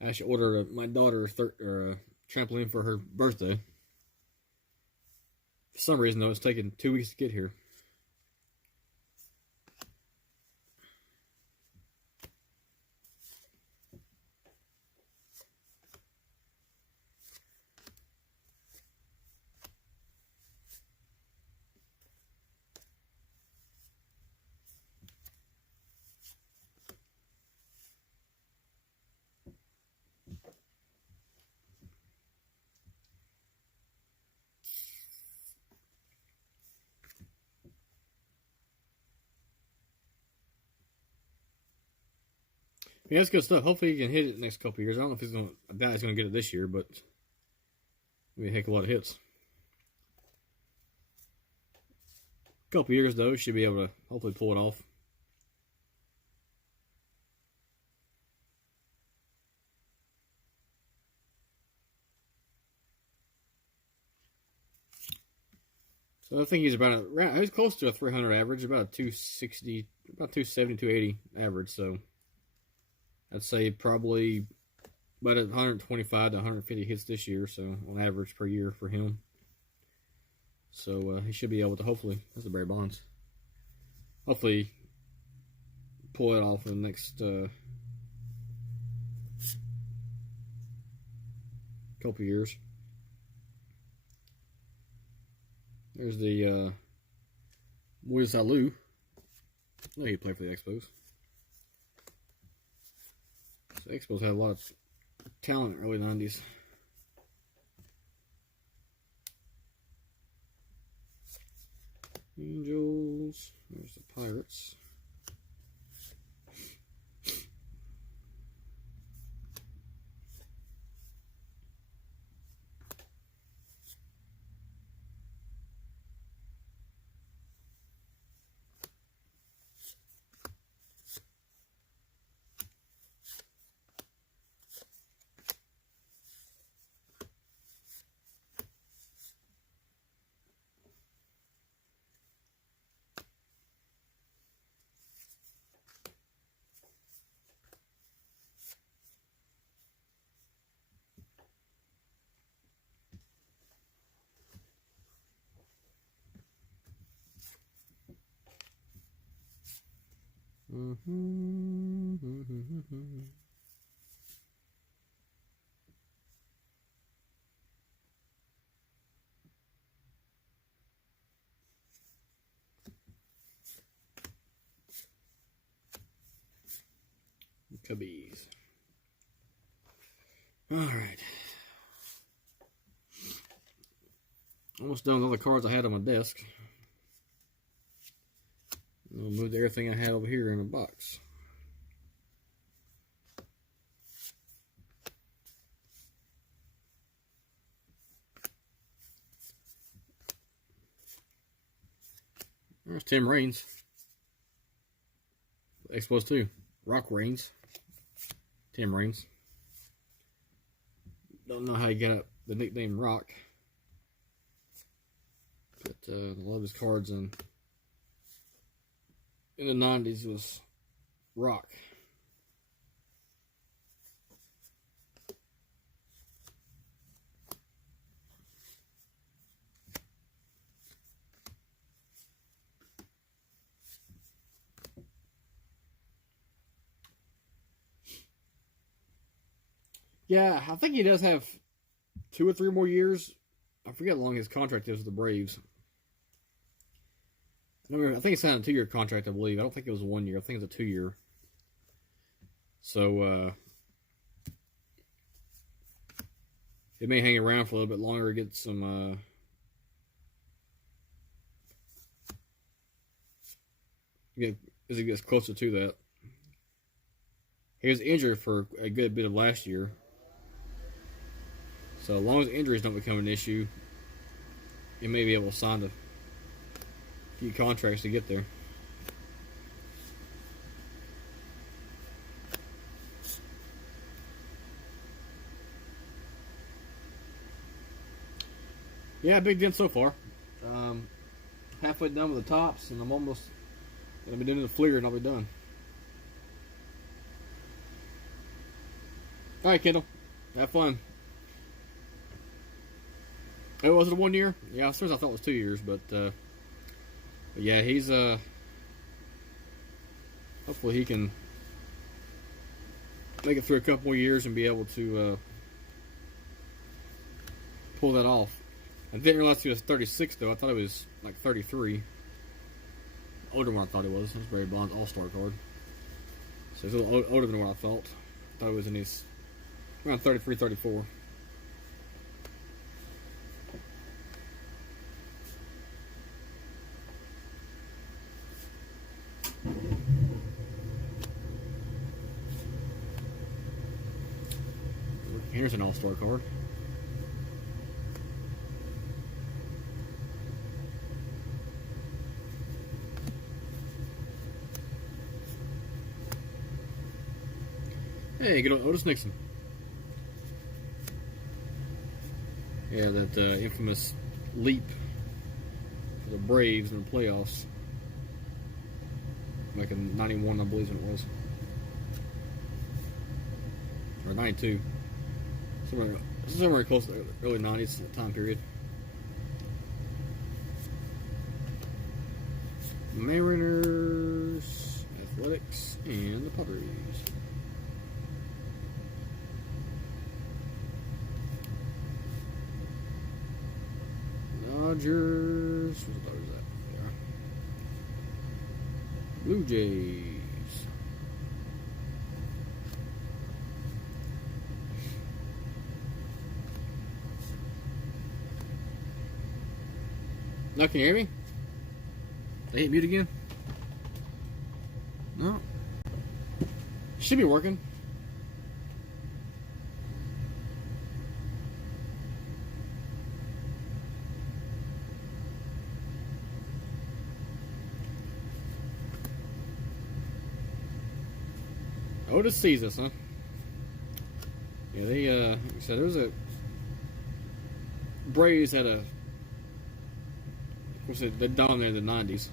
actually order my daughter a trampoline for her birthday. For some reason, though, it's taking 2 weeks to get here. Yeah, that's good stuff. Hopefully he can hit it the next couple of years. I don't know if he's going. I doubt he's going to get it this year, but maybe a heck of a lot of hits. A couple of years though, should be able to hopefully pull it off. So I think he's he's close to a 300 average, about a 260, about 270, 280 average. So I'd say probably about 125 to 150 hits this year, so on average per year for him. So he should be able to hopefully, that's the Barry Bonds, hopefully pull it off in the next couple years. There's the Moise Alou. I know he played for the Expos. So the Expos had a lot of talent in the early 90s. Angels. There's the Pirates. Cubbies. All right. Almost done with all the cards I had on my desk. I'll move everything I had over here in a box. There's Tim Raines. Expos 2. Rock Raines. Tim Raines. Don't know how he got the nickname Rock. But a lot of his cards in the 90s was Rock. Yeah, I think he does have 2 or 3 more years. I forget how long his contract is with the Braves. I think he signed a 2-year contract, I believe. I don't think it was 1 year. I think it was a 2-year. So, it may hang around for a little bit longer to get some, as he gets closer to that. He was injured for a good bit of last year. So as long as injuries don't become an issue, you may be able to sign a few contracts to get there. Yeah, big dent so far. Halfway done with the tops, and I'm almost gonna be doing the fleer, and I'll be done. All right, Kendall, have fun. It was it 1 year? Yeah, as soon as I thought it was 2 years, but yeah, he's hopefully he can make it through a couple more years and be able to pull that off. I didn't realize he was 36 though. I thought he was like 33. Older than what I thought he was. He was very blonde, all-star card. So he's a little older than what I thought. I thought he was in his around 33, 34. Here's an all-star card. Hey, good old Otis Nixon. Yeah, that infamous leap for the Braves in the playoffs. Like in 91, I believe it was. Or 92. Somewhere close to the early 90s time period. Mariners, Athletics, and the Padres. Dodgers. Where's the Dodgers at? There. Blue Jays. Now, can you hear me? They hit mute again? No. Should be working. Otis sees us, huh? Yeah, they, like I said, there was a Braves had a, of course, they dominated the 90s.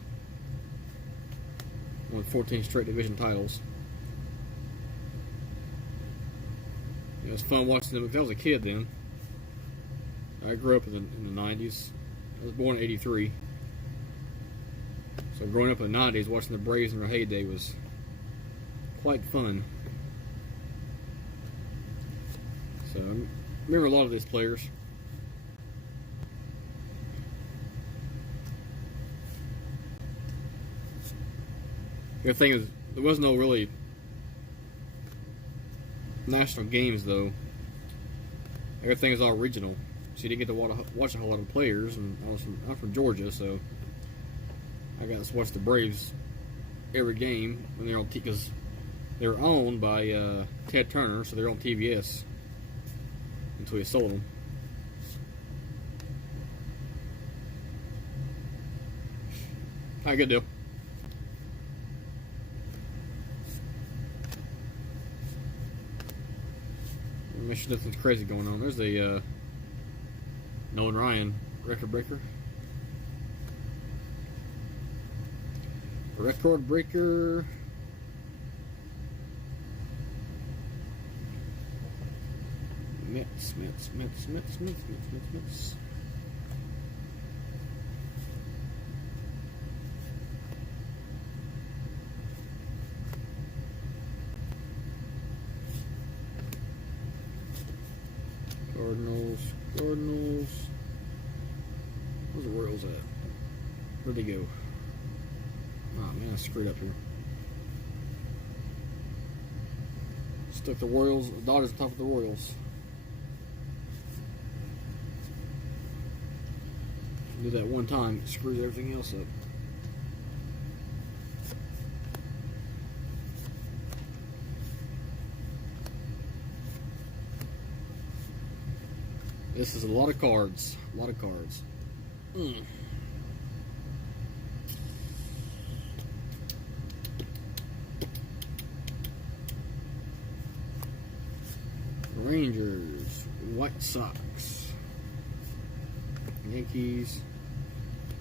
Won 14 straight division titles. It was fun watching them. I was a kid then. I grew up in the 90s. I was born in 83. So growing up in the 90s, watching the Braves in their heyday was quite fun. So I remember a lot of these players. The thing is, there was no really national games though. Everything is all regional, so you didn't get to watch a whole lot of players. And I'm from Georgia, so I got to watch the Braves every game when they're on because they're owned by Ted Turner, so they're on TBS until he sold them. All right, good deal. Make sure nothing's crazy going on. There's a Nolan Ryan record breaker. Record breaker. Mets. Cardinals. Where's the Royals at? Where'd they go? Oh man, I screwed up here. Stuck the Royals, the Dodgers on top of the Royals. Do that one time, it screws everything else up. This is a lot of cards. A lot of cards. Rangers, White Sox, Yankees,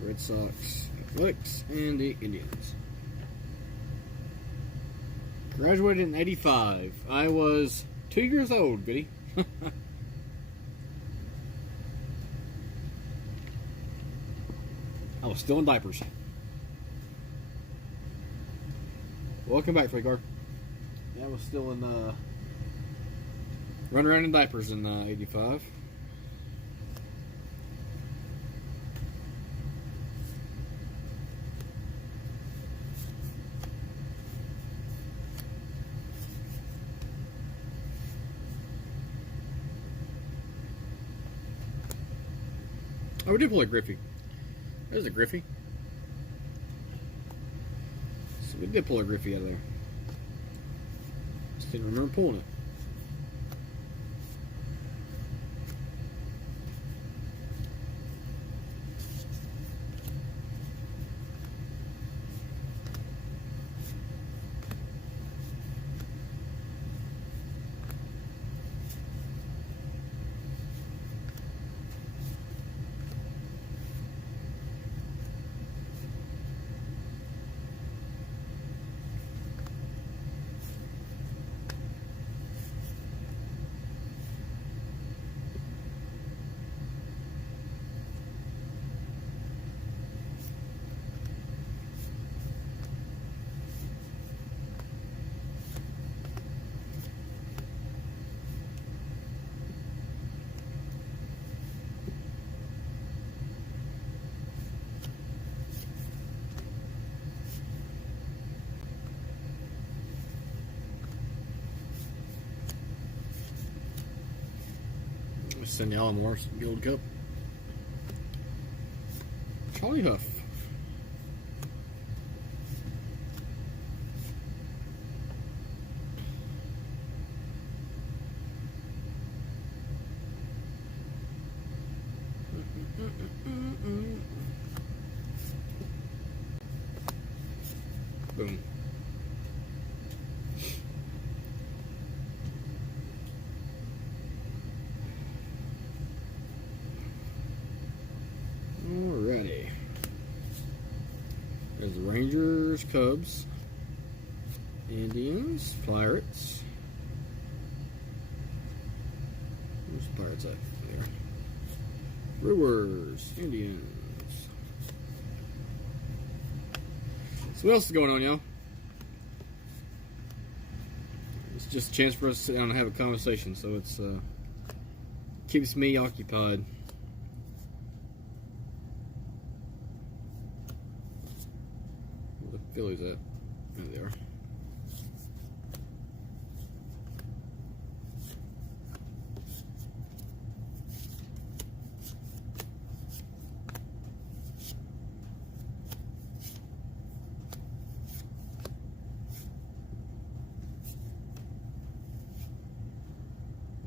Red Sox, Athletics, and the Indians. Graduated in 85. I was 2 years old, goody. I was still in diapers. Welcome back, Fleetguard. Yeah, I was still in, running around in diapers in 85. Oh, we did pull a Griffey. There's a Griffey. So we did pull a Griffey out of there. Just didn't remember pulling it. Cindy Alamore's Gold Cup. Charlie Huff. Boom. Alrighty. There's the Rangers, Cubs, Indians, Pirates. Where's the Pirates at? There. Brewers, Indians. So what else is going on, y'all? It's just a chance for us to sit down and have a conversation, so it's keeps me occupied. Where the Phillies at? There they are.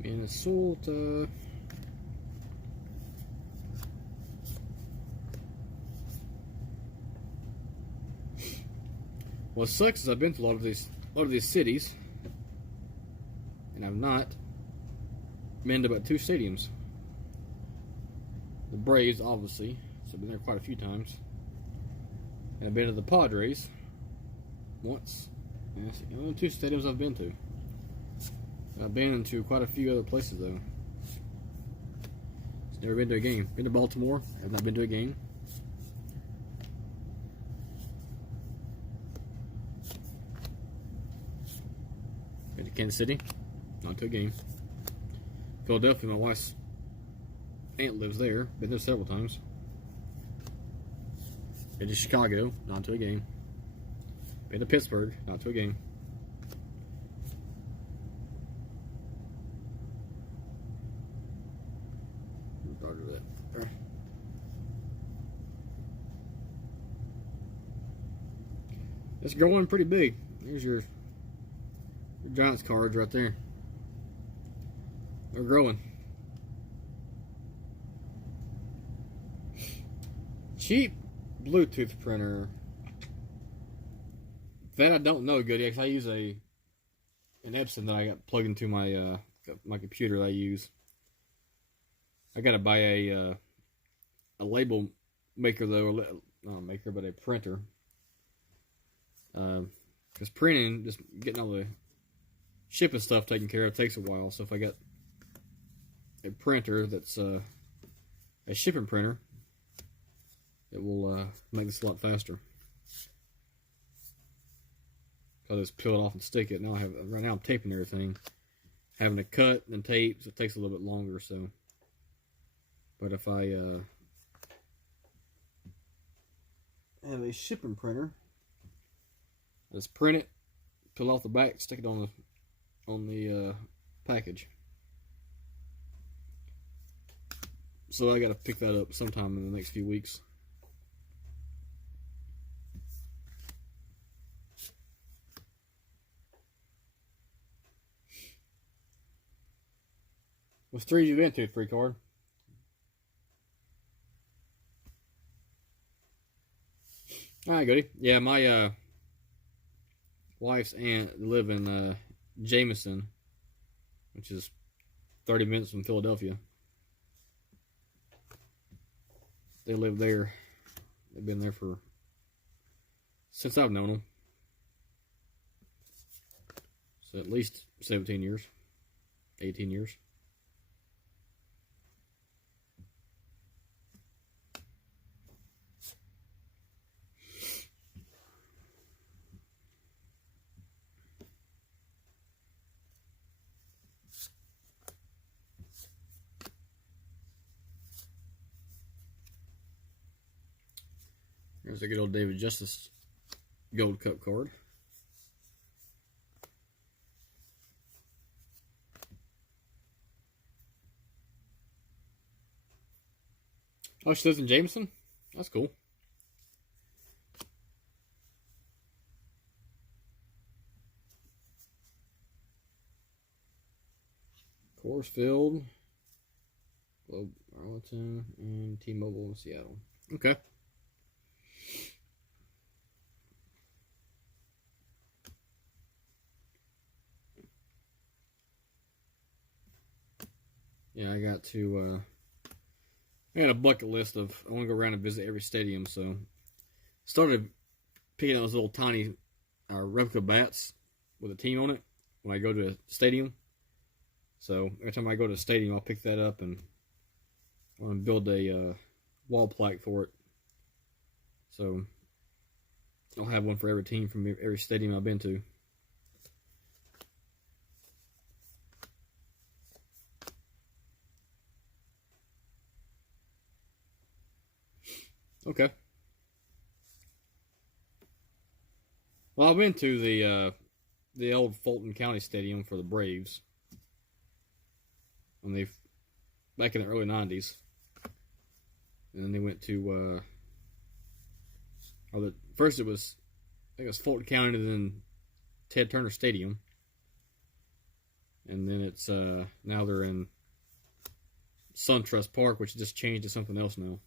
Minnesota. What sucks is I've been to a lot of these cities, and I've not been to about 2 stadiums. The Braves, obviously, so I've been there quite a few times. And I've been to the Padres once. And that's the only 2 stadiums I've been to. I've been into quite a few other places though. Just never been to a game. Been to Baltimore. I've not been to a game. Been to Kansas City. Not to a game. Philadelphia, my wife's aunt lives there. Been there several times. Been to Chicago. Not to a game. Been to Pittsburgh. Not to a game. It's growing pretty big. Here's your Giants cards right there. They're growing. Cheap Bluetooth printer. That I don't know, Goody. I use an Epson that I got plugged into my computer that I use. I gotta buy a a label maker though, not a maker, but a printer. Because printing, just getting all the shipping stuff taken care of takes a while. So if I got a printer that's a shipping printer, it will make this a lot faster. I'll just peel it off and stick it. Now right now I'm taping everything, having to cut and tape, so it takes a little bit longer. So, but if I have a shipping printer, just print it, peel off the back, stick it on the package. So I got to pick that up sometime in the next few weeks. What street you into, 3-card? Alright, goody. Yeah, my wife's aunt live in Jameson, which is 30 minutes from Philadelphia. They live there. They've been there since I've known them. So at least 17 years, 18 years. There's a good old David Justice Gold Cup card. Oh, she lives in Jameson? That's cool. Coors Field, Globe Arlington, and T-Mobile in Seattle. Okay. Yeah, I got a bucket list of, I want to go around and visit every stadium, so started picking out those little tiny replica bats with a team on it when I go to a stadium. So every time I go to a stadium, I'll pick that up and I want to build a wall plaque for it. So I'll have one for every team from every stadium I've been to. Okay. Well, I've been to the old Fulton County Stadium for the Braves when they back in the early '90s, and then they went to first it was, I think it was Fulton County, then Ted Turner Stadium, and then it's now they're in SunTrust Park, which just changed to something else now.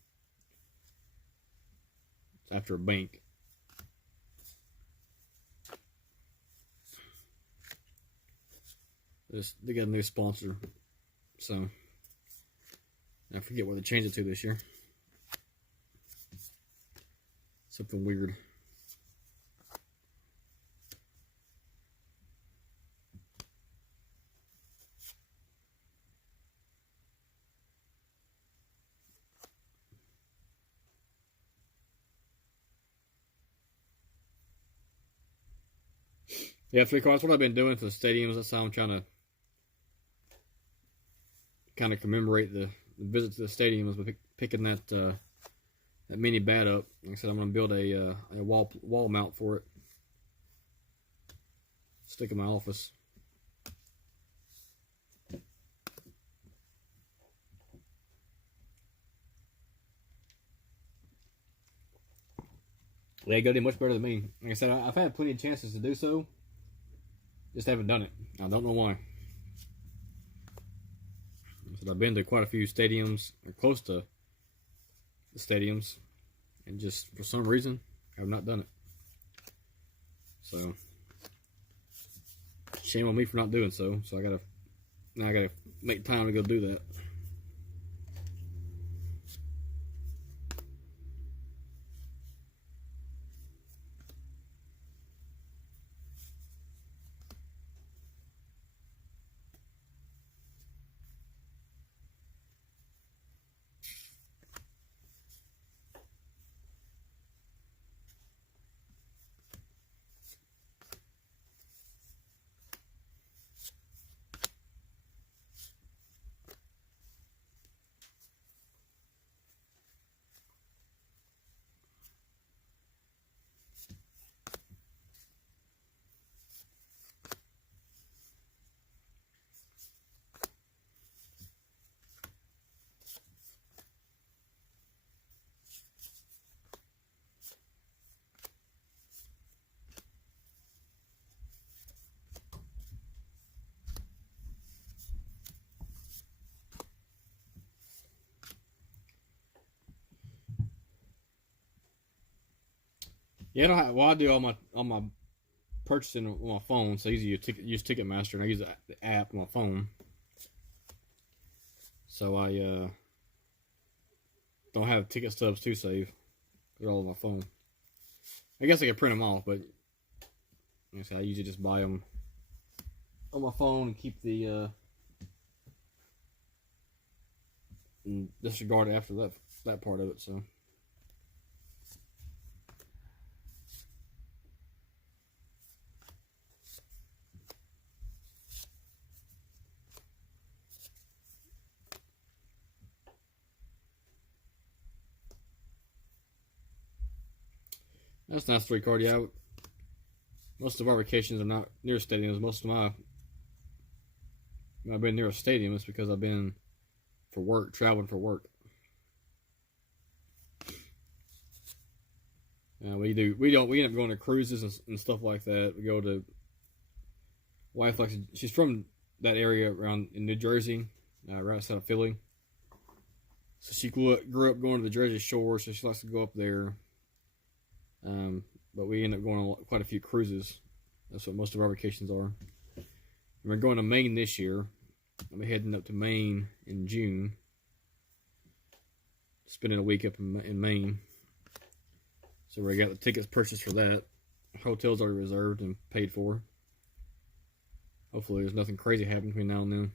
It's after a bank. They got a new sponsor, so I forget what they changed it to this year. Something weird. Yeah, 3-card. That's what I've been doing for the stadiums. That's how I'm trying to kind of commemorate the visit to the stadiums with picking that mini bat up. Like I said, I'm going to build a wall mount for it. Stick in my office. Yeah, Goody, much better than me. Like I said, I've had plenty of chances to do so. Just haven't done it. I don't know why. So I've been to quite a few stadiums, or close to the stadiums, and just for some reason, I have not done it. So, shame on me for not doing so. So now I gotta make time to go do that. Yeah, I don't have, well, I do all my purchasing on my phone, so I usually use Ticketmaster, and I use the app on my phone. So I don't have ticket stubs to save. They're all on my phone. I guess I could print them off, but like I said, I usually just buy them on my phone and keep the and disregard it after that part of it. So. That's a nice 3 card. Yeah, most of our vacations are not near stadiums. Most of when I've been near a stadium, it's because I've been for work, traveling for work. We end up going to cruises and stuff like that. We go to wife likes, she's from that area around in New Jersey, right outside of Philly. So she grew up going to the Jersey Shore, so she likes to go up there. But we end up going on quite a few cruises. That's what most of our vacations are. And we're going to Maine this year. I'll be heading up to Maine in June. Spending a week up in Maine. So we got the tickets purchased for that. Hotel's already reserved and paid for. Hopefully there's nothing crazy happening between now and then.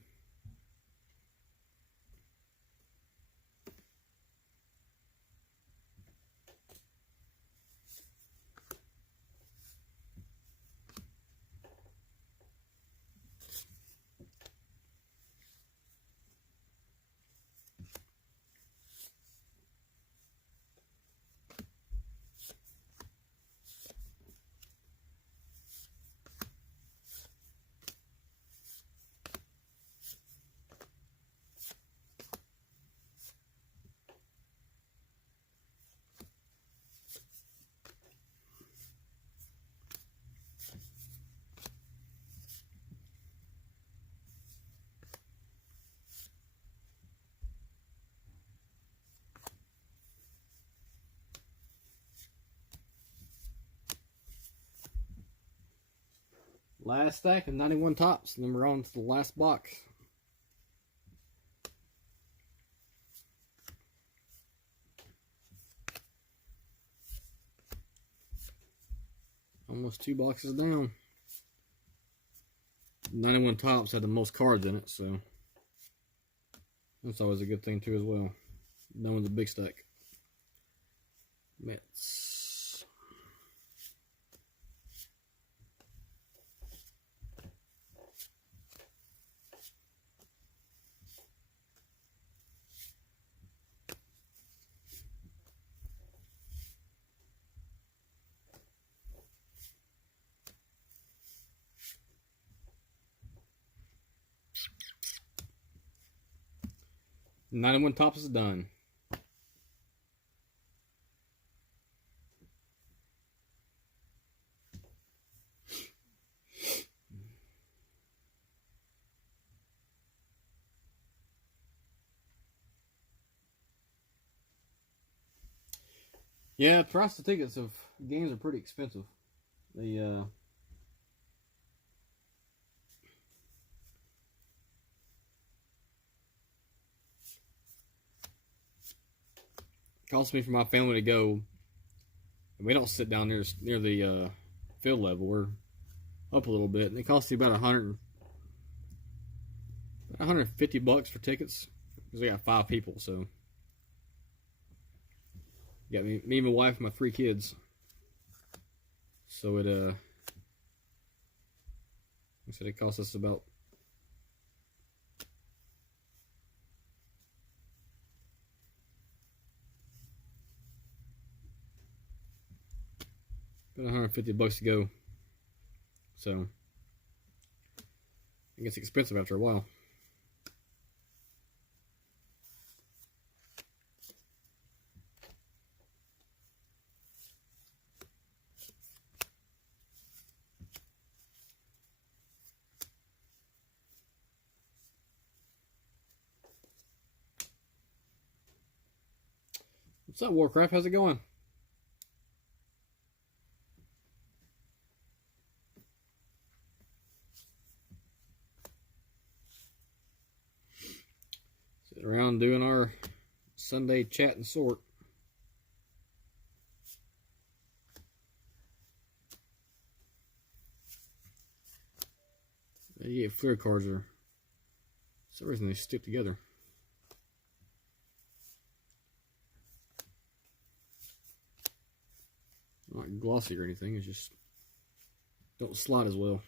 Last stack of 91 tops, and then we're on to the last box. Almost 2 boxes down. 91 tops had the most cards in it, so that's always a good thing too as well. That one's a big stack. Mets. The 91 tops is done. Yeah, price of tickets of games are pretty expensive. They cost me for my family to go. And we don't sit down near the field level. We're up a little bit, and it costs you about $150 for tickets because we got 5 people. So, you got me, my wife, and my 3 kids. So it I said it cost us about $150 to go. So it gets expensive after a while. What's up, Warcraft? How's it going? on doing our Sunday chat and sort. Yeah, Fleer cards are, for some reason they stick together. Not glossy or anything, it's just don't slide as well.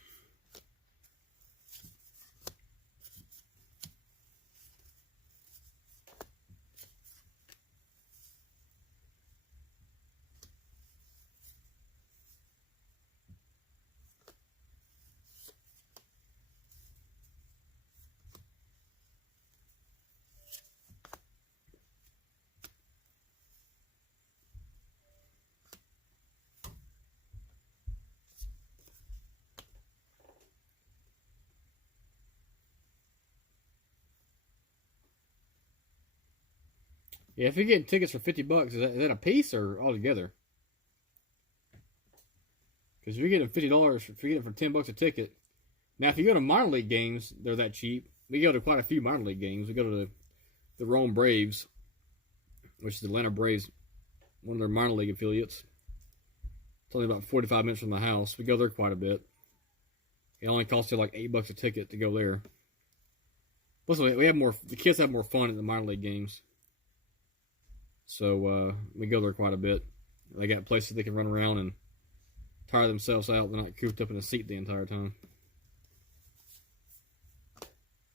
Yeah, if you're getting tickets for $50, is that a piece or all together? Because if you're getting $50, if you're getting for $10 a ticket. Now, if you go to minor league games, they're that cheap. We go to quite a few minor league games. We go to the Rome Braves, which is the Atlanta Braves, one of their minor league affiliates. It's only about 45 minutes from the house. We go there quite a bit. It only costs you like $8 a ticket to go there. Plus, we have more. The kids have more fun at the minor league games. So we go there quite a bit. They got places they can run around and tire themselves out. They're not cooped up in a seat the entire time.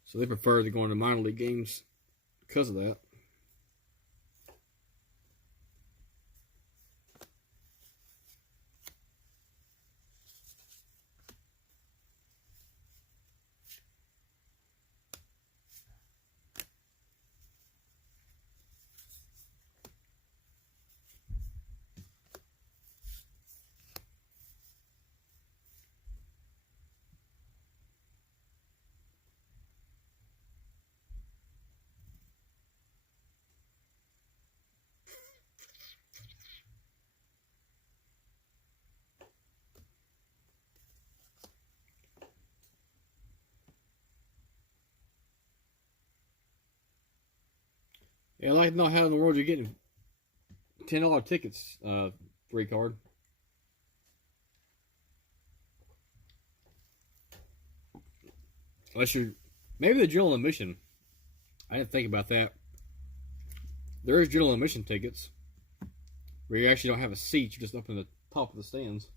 So they prefer to go into minor league games because of that. Yeah, I'd like to know how in the world you're getting $10 tickets, free card. Unless you're, maybe the general admission. I didn't think about that. There is general admission tickets where you actually don't have a seat. You're just up in the top of the stands.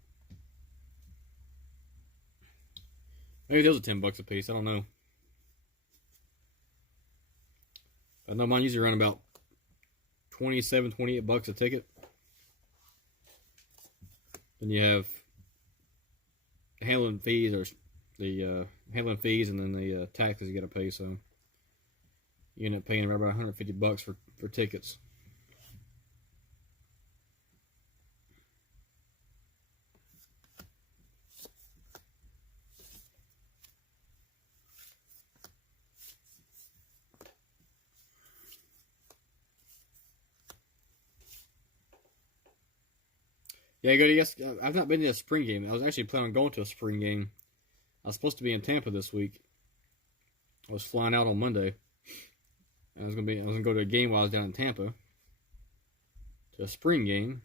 Maybe those are $10 a piece. I don't know. I know mine usually run about $27, $28 a ticket. Then you have handling fees, or the handling fees, and then the taxes you got to pay. So you end up paying right about $150 for tickets. Yeah, I've not been to a spring game. I was actually planning on going to a spring game. I was supposed to be in Tampa this week. I was flying out on Monday. I was gonna go to a game while I was down in Tampa. To a spring game.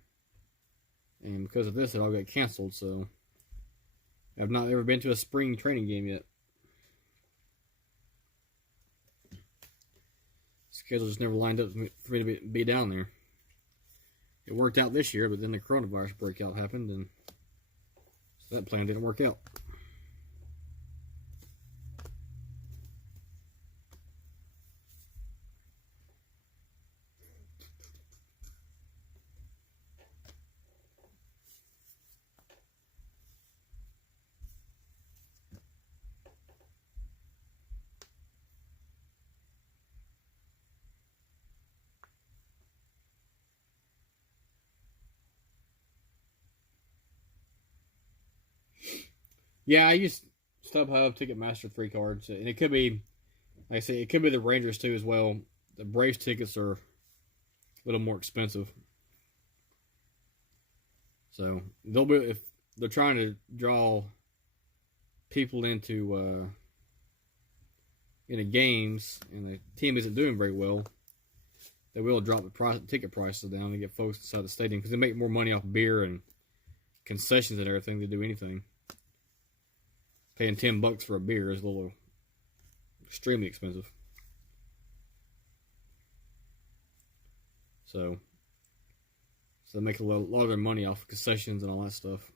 And because of this, it all got canceled, so I've not ever been to a spring training game yet. Schedule just never lined up for me to be down there. It worked out this year, but then the coronavirus breakout happened, and so that plan didn't work out. Yeah, I use StubHub, Ticketmaster 3 cards, and it could be, like I say, it could be the Rangers too as well. The Braves tickets are a little more expensive, so they'll be, if they're trying to draw people into games, and the team isn't doing very well, they will drop the ticket prices down to get folks inside the stadium because they make more money off beer and concessions and everything than do anything. Paying $10 for a beer is a little extremely expensive. So they make a lot of their money off concessions and all that stuff.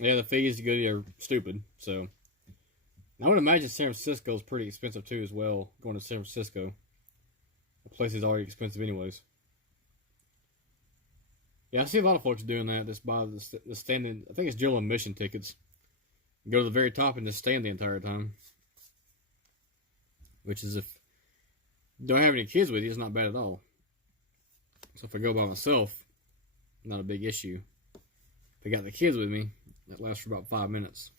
Yeah, the fees to go there are stupid. So I would imagine San Francisco is pretty expensive too as well. Going to San Francisco, the place is already expensive anyways. Yeah, I see a lot of folks doing that. Just buy the standing. I think it's general admission tickets. Go to the very top and just stand the entire time. Which is, if you don't have any kids with you, it's not bad at all. So if I go by myself, not a big issue. If I got the kids with me, that lasts for about 5 minutes.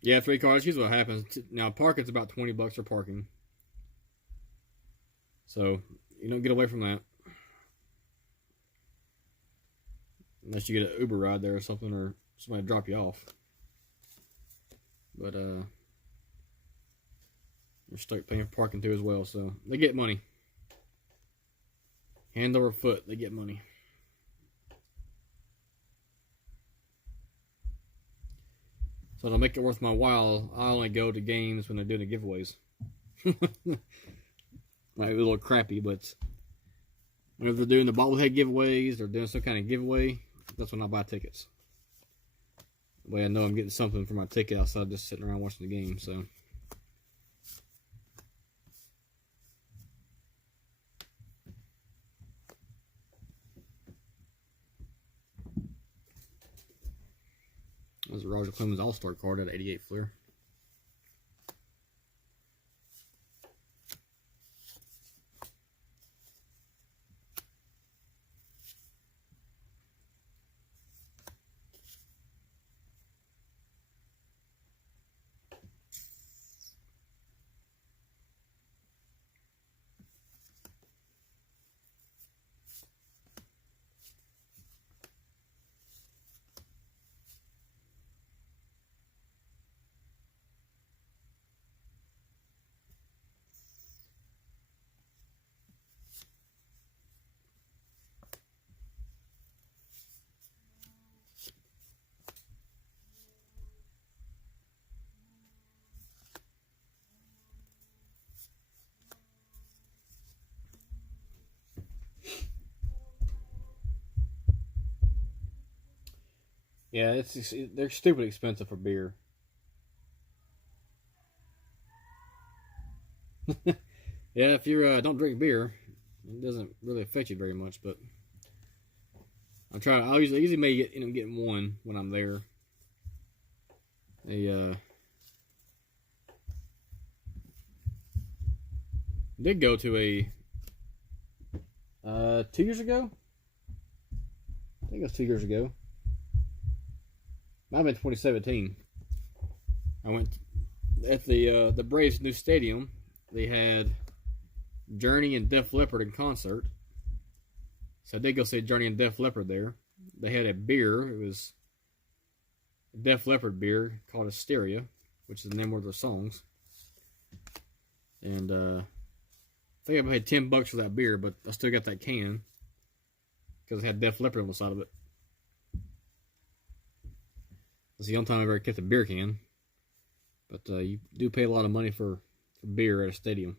Yeah, 3 cars. Here's what happens. Now, parking's about $20 for parking. So, you don't get away from that. Unless you get an Uber ride there or something, or somebody to drop you off. But, you're stuck paying for parking too as well, so they get money. Hand over foot, they get money. So to make it worth my while, I only go to games when they're doing the giveaways. Might be a little crappy, but whenever they're doing the bobblehead giveaways or doing some kind of giveaway, that's when I buy tickets. That way I know I'm getting something for my ticket outside just sitting around watching the game. So there's a Roger Clemens All-Star card at 88 Fleer. Yeah, they're stupid expensive for beer. Yeah, if you don't drink beer, it doesn't really affect you very much. But I usually may end up getting one when I'm there. They did go to a 2 years ago. I think it was 2 years ago. Might have been 2017. I went at the Braves' new stadium. They had Journey and Def Leppard in concert. So I did go see Journey and Def Leppard there. They had a beer. It was a Def Leppard beer called Hysteria, which is the name of their songs. And I think I paid $10 for that beer, but I still got that can. because it had Def Leppard on the side of it. It's the only time I've ever kept a beer can. But you do pay a lot of money for beer at a stadium.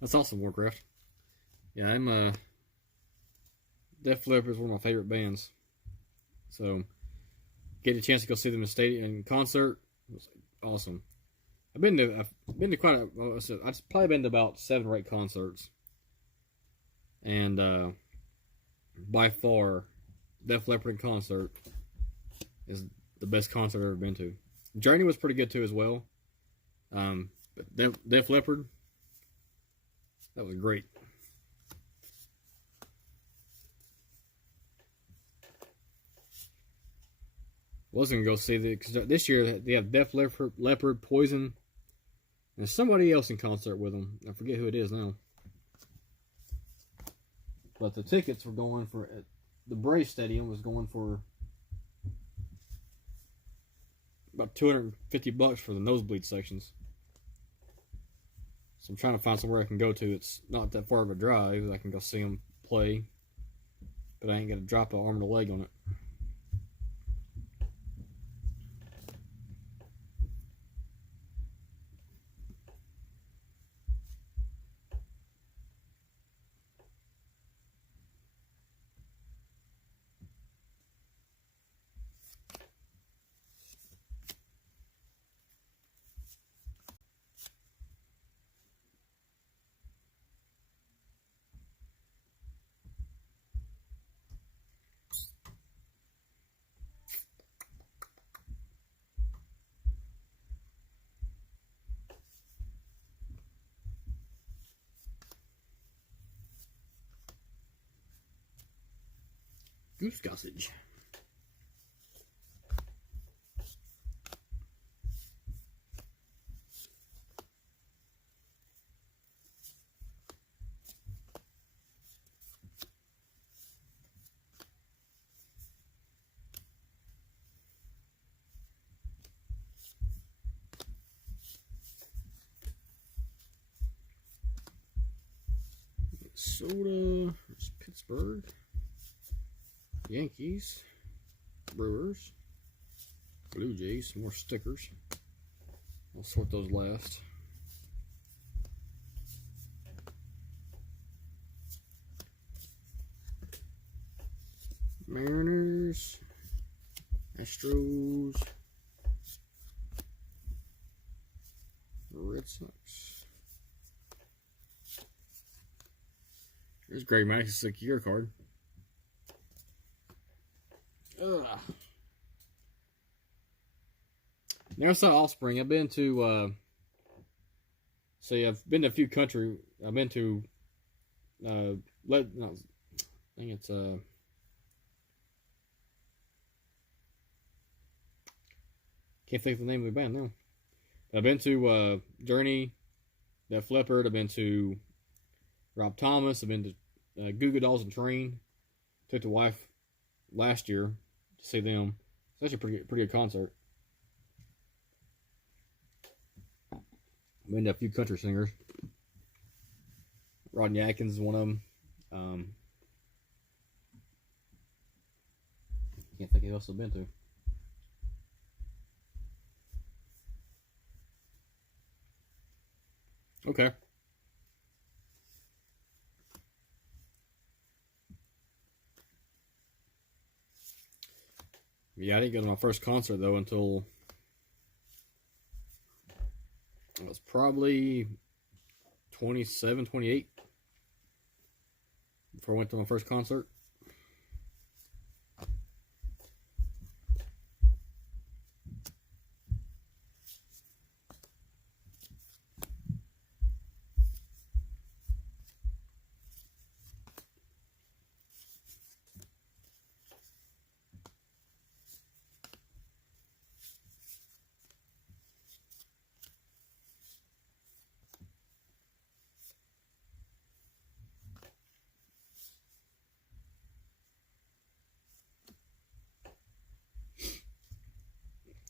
That's awesome, Warcraft. Yeah, I'm Def Leppard is one of my favorite bands. So get a chance to go see them in concert. It was awesome. I've been to quite I've probably been to about 7 or 8 concerts. And by far, Def Leppard in concert is the best concert I've ever been to. Journey was pretty good too as well. But Def Leppard, that was great. Wasn't gonna go see because this year they have Def Leppard, Poison, and somebody else in concert with them. I forget who it is now. But the tickets were going for the Brave Stadium was going for about $250 for the nosebleed sections. So I'm trying to find somewhere I can go to. It's not that far of a drive. I can go see them play, but I ain't gonna drop an arm and a leg on it. Goose Gossage. Soda. There's Pittsburgh. Yankees, Brewers, Blue Jays, more stickers. I'll sort those last. Mariners, Astros, Red Sox. There's Greg Maddux, secure card. Ugh. Never saw Offspring. I've been to I've been to a few countries. I've been to I think it's can't think of the name of the band now. I've been to Journey, Def Leppard. I've been to Rob Thomas. I've been to Goo Goo Dolls and Train. Took the wife last year to see them. It's actually a pretty good concert. I've been to a few country singers. Rodney Atkins is one of them. Can't think of who else I've been to. Okay. Yeah, I didn't go to my first concert though until I was probably 27, 28. before I went to my first concert.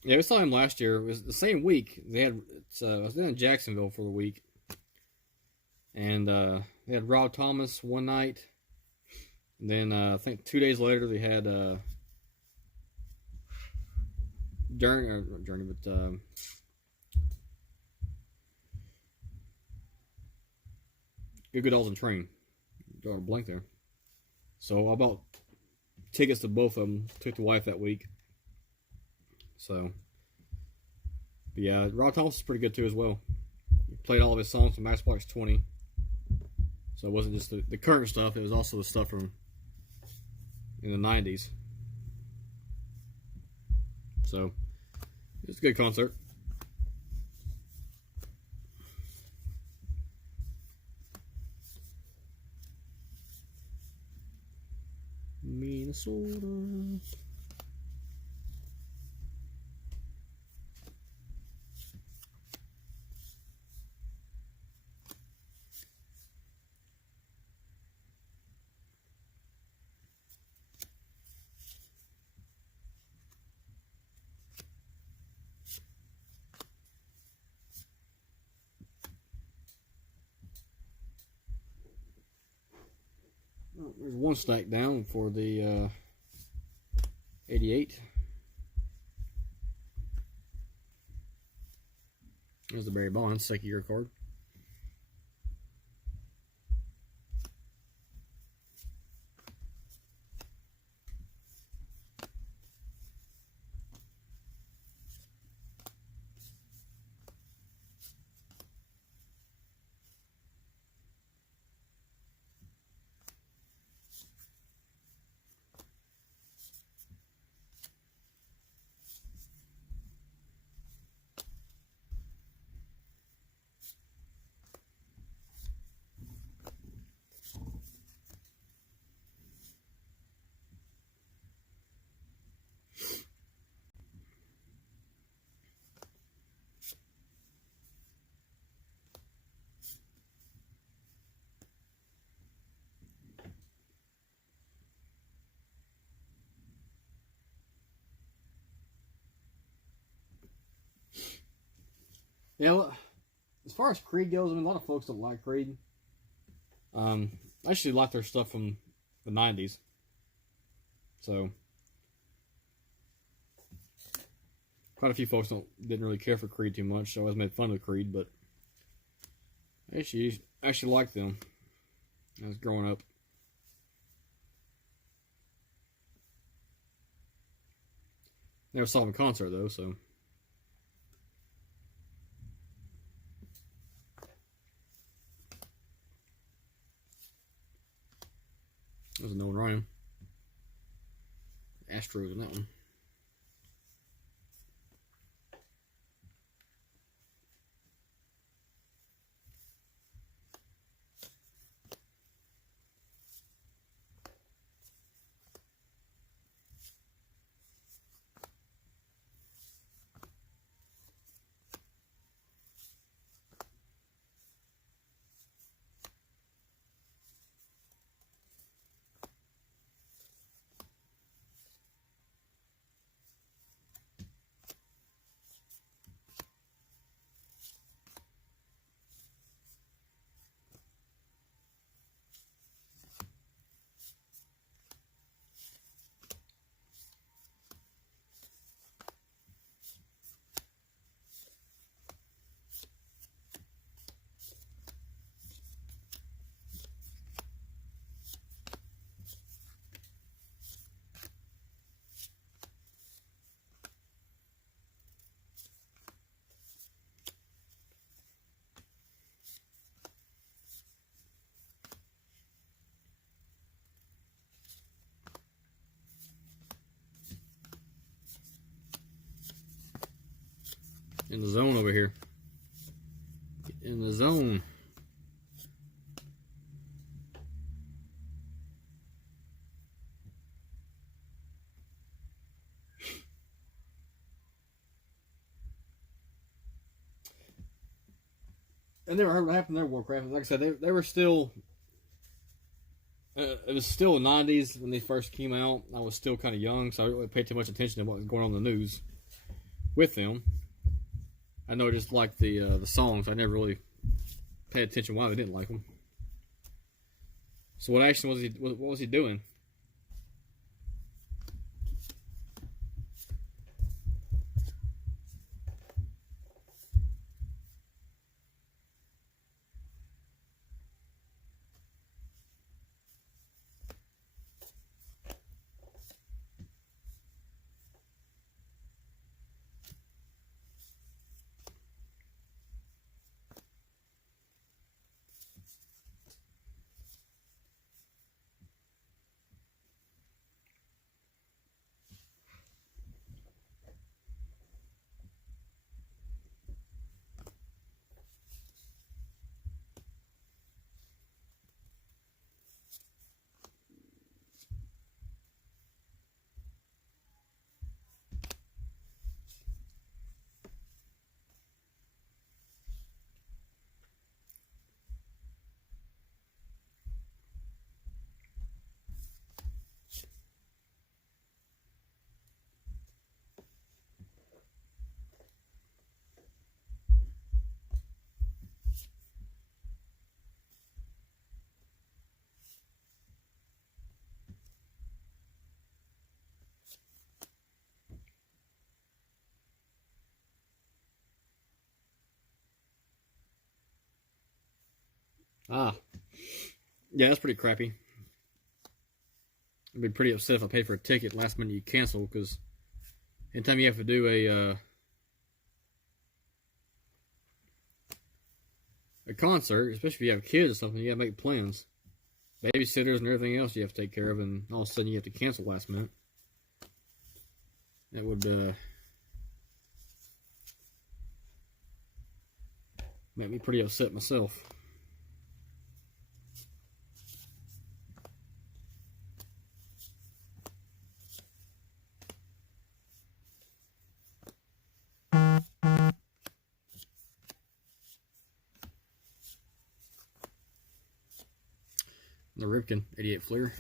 Yeah, we saw him last year. It was the same week. They had I was in Jacksonville for the week, and they had Rob Thomas one night. And then I think 2 days later they had Journey, but Good Dolls and Train. Got a blank there. So I bought tickets to both of them. Took the wife that week. So, but yeah, Rob Thomas is pretty good too as well. He played all of his songs from Matchbox 20. So it wasn't just the current stuff, it was also the stuff from in the 90s. So, it was a good concert. Minnesota. There's one stack down for the 88. There's the Barry Bonds second year card. Yeah, well, as far as Creed goes, I mean, a lot of folks don't like Creed. I actually like their stuff from the 90s. So, quite a few folks didn't really care for Creed too much, so I always made fun of Creed, but I actually liked them as I was growing up. Never saw them in concert, though, so. There's a Nolan Ryan. Astros in that one. In the zone over here. Get in the zone. I never heard what happened there, Warcraft. Like I said, they were still. It was still the 90s when they first came out. I was still kind of young, so I didn't really pay too much attention to what was going on in the news with them. I know I just liked the songs. I never really paid attention why they didn't like them. So what action was he? What was he doing? Ah, yeah, that's pretty crappy. I'd be pretty upset if I paid for a ticket last minute you cancel, because anytime you have to do a concert, especially if you have kids or something, you gotta make plans, babysitters and everything else you have to take care of, and all of a sudden you have to cancel last minute. That would make me pretty upset myself. The Rica 88 Fleer.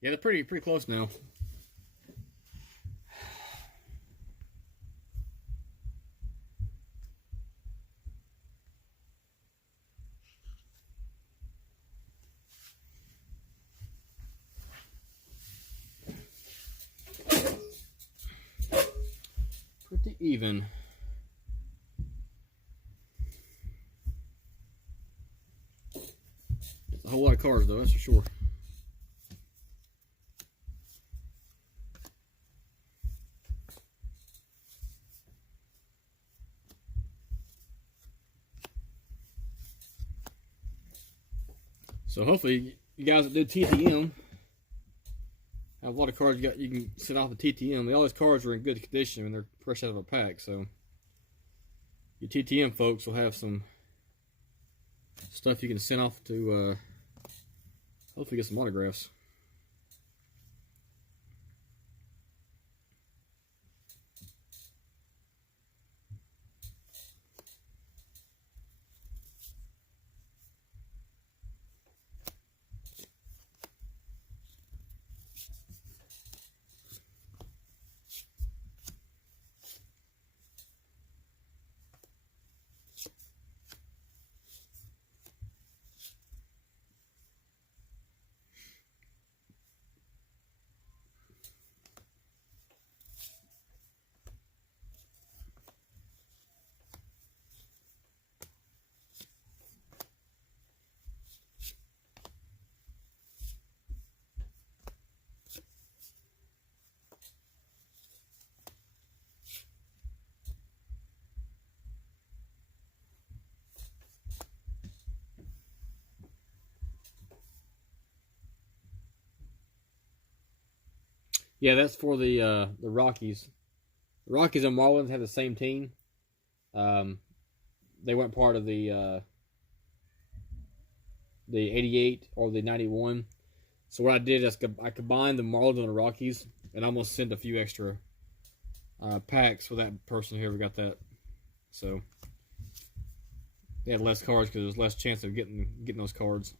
Yeah, they're pretty close now. Pretty even. It's a whole lot of cars though, that's for sure. So hopefully you guys that do TTM have a lot of cars you can sit off the TTM. All these cars are in good condition and they're fresh out of a pack, so your TTM folks will have some stuff you can send off to hopefully get some autographs. Yeah, that's for the Rockies. The Rockies and Marlins have the same team. Um, they weren't part of the '88 or the '91. So what I did is I combined the Marlins and the Rockies, and I almost sent a few extra packs for that person who ever got that. So they had less cards because there was less chance of getting those cards.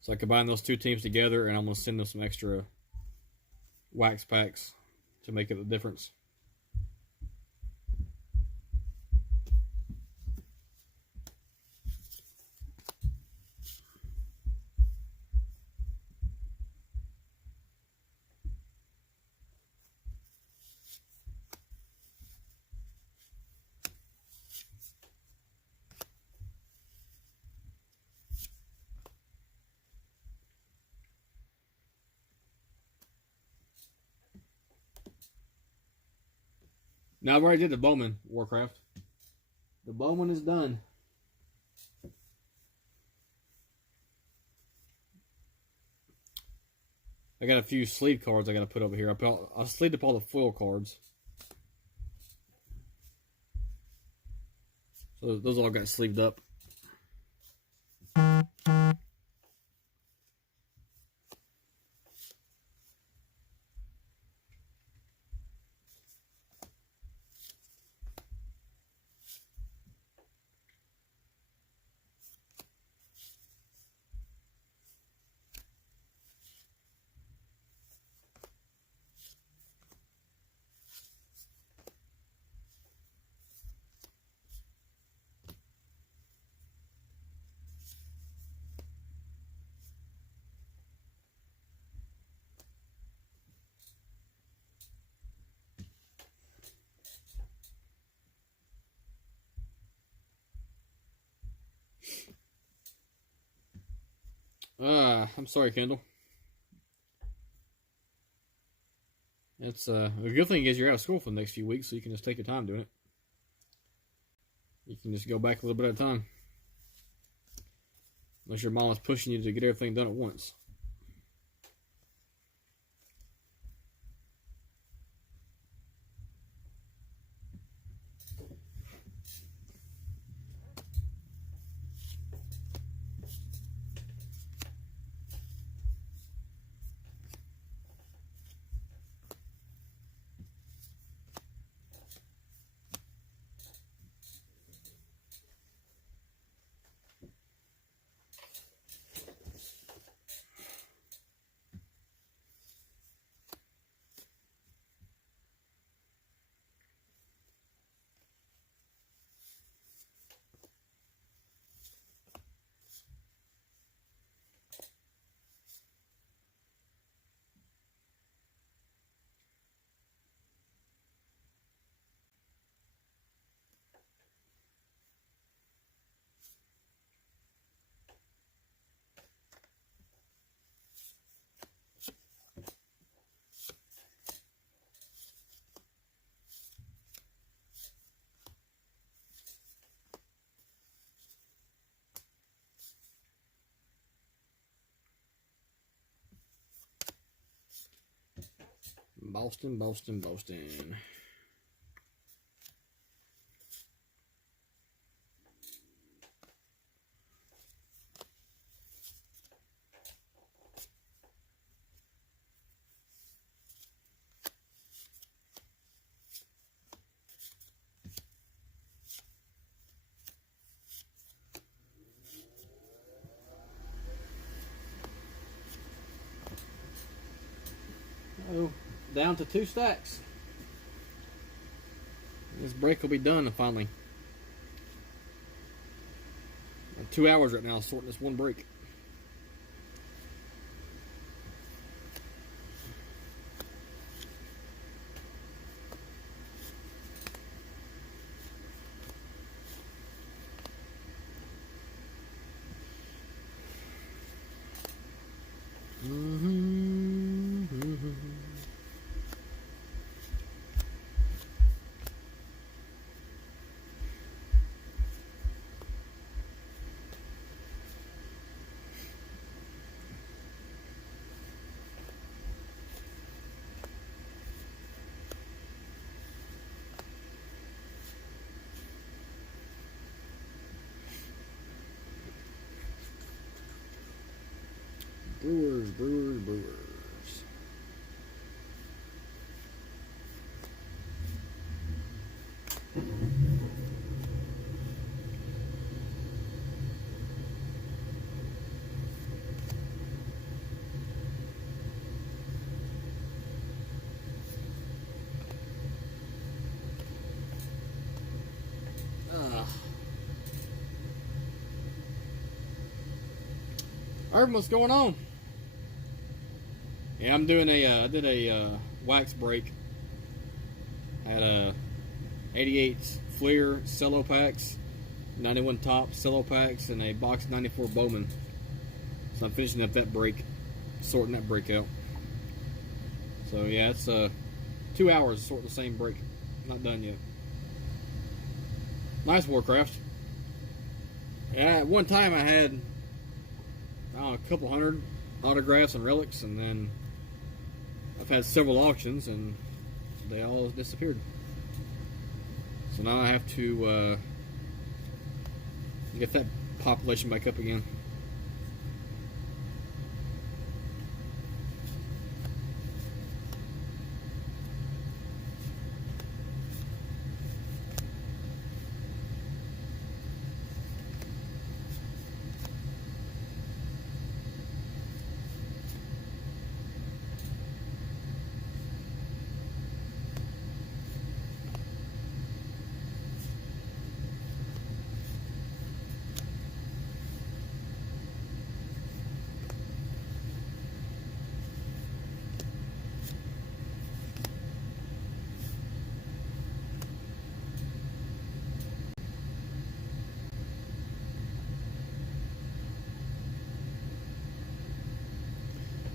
So I combined those two teams together, and I'm gonna send them some extra wax packs to make it the difference. Now I've already did the Bowman Warcraft. The Bowman is done. I got a few sleeve cards I got to put over here. I sleeved up all the foil cards. So those all got sleeved up. I'm sorry, Kendall. It's the good thing is you're out of school for the next few weeks, so you can just take your time doing it. You can just go back a little bit at a time. Unless your mom is pushing you to get everything done at once. Boston, Boston, Boston. Oh, down to 2 stacks. This break will be done finally. 2 hours right now sorting this one break. Brewers, Brewers, Brewers. Irvin, what's going on? Yeah, I'm doing I did a wax break. I had a 88 Fleer cello packs, 91 top cello packs, and a box 94 Bowman. So I'm finishing up that break, sorting that break out. So yeah, it's 2 hours sorting the same break. Not done yet. Nice Warcraft. Yeah, at one time I had a couple hundred autographs and relics, and then I've had several auctions and they all disappeared. So now I have to get that population back up again.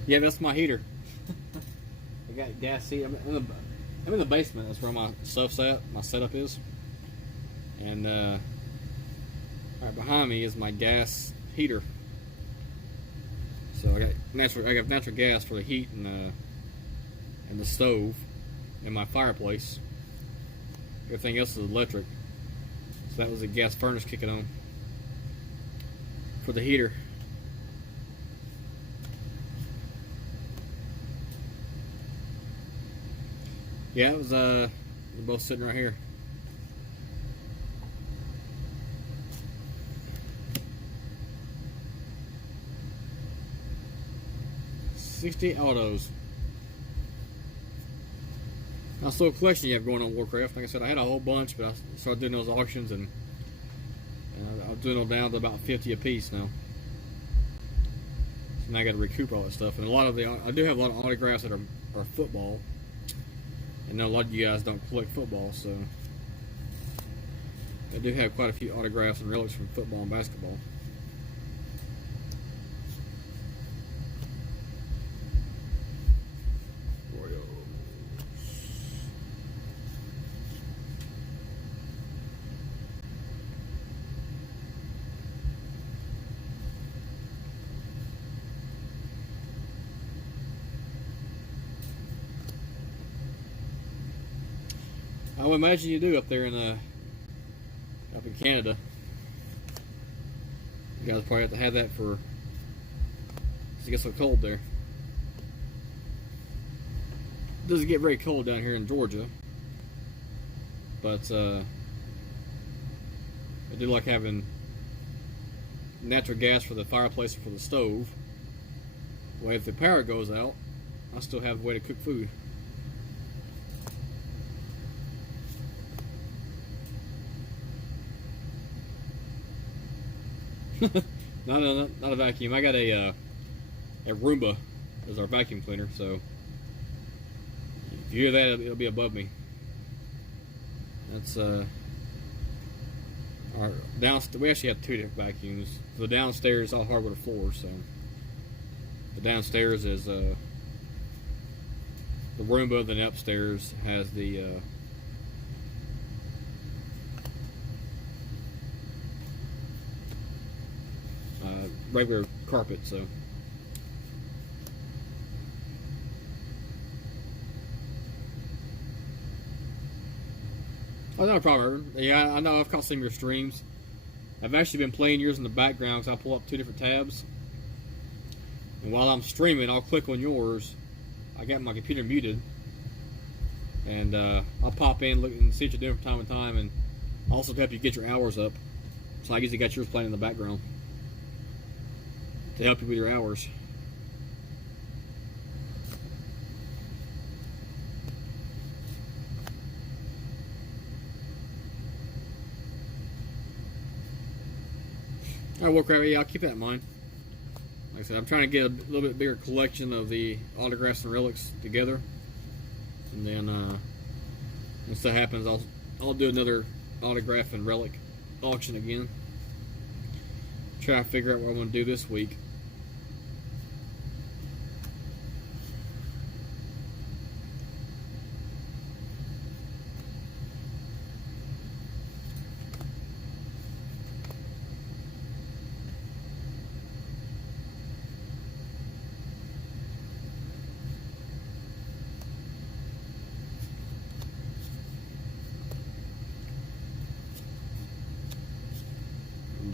Yeah, that's my heater. I got gas heat. I'm in the basement. That's where my stuff's at. My setup is. And right behind me is my gas heater. So I got natural gas for the heat and the stove and my fireplace. Everything else is electric. So that was a gas furnace kicking on for the heater. Yeah, it was we're both sitting right here. $60 autos. Nice little collection you have going on Warcraft. Like I said, I had a whole bunch, but I started doing those auctions, and I'm doing them down to about 50 a piece now. So now I got to recoup all that stuff. And I do have a lot of autographs that are football. I know a lot of you guys don't collect football, so I do have quite a few autographs and relics from football and basketball. I would imagine you do up there up in Canada. You guys probably have to have that because it gets so cold there. It doesn't get very cold down here in Georgia, but I do like having natural gas for the fireplace and for the stove. Well, if the power goes out, I still have a way to cook food. Not a vacuum. I got a Roomba as our vacuum cleaner, so if you hear that, it'll be above me. That's our downstairs. We actually have two different vacuums. The downstairs is all hardwood floors, so the downstairs is the Roomba. Then upstairs has the regular carpet. So oh, no problem. Yeah, I know. I've caught some of your streams. I've actually been playing yours in the background because I pull up two different tabs. And while I'm streaming, I'll click on yours. I got my computer muted. And I'll pop in, look, and see what you're doing from time to time. And also to help you get your hours up. So I usually got yours playing in the background to help you with your hours. Alright, Warcraft, yeah, I'll keep that in mind. Like I said, I'm trying to get a little bit bigger collection of the autographs and relics together. And then, when stuff happens, I'll do another autograph and relic auction again. Try to figure out what I want to do this week.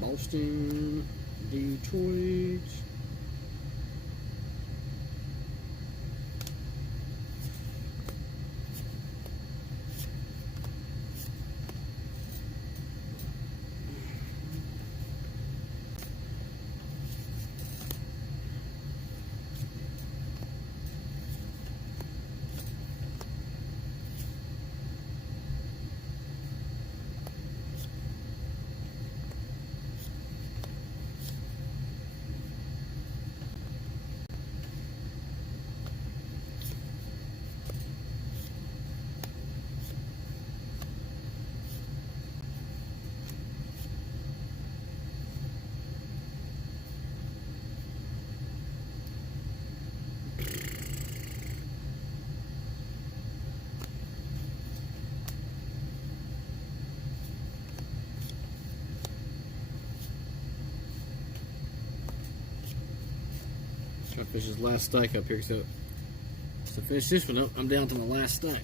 Boston, Detroit. Try to fish this last stack up here. So finish this one up, I'm down to my last stack.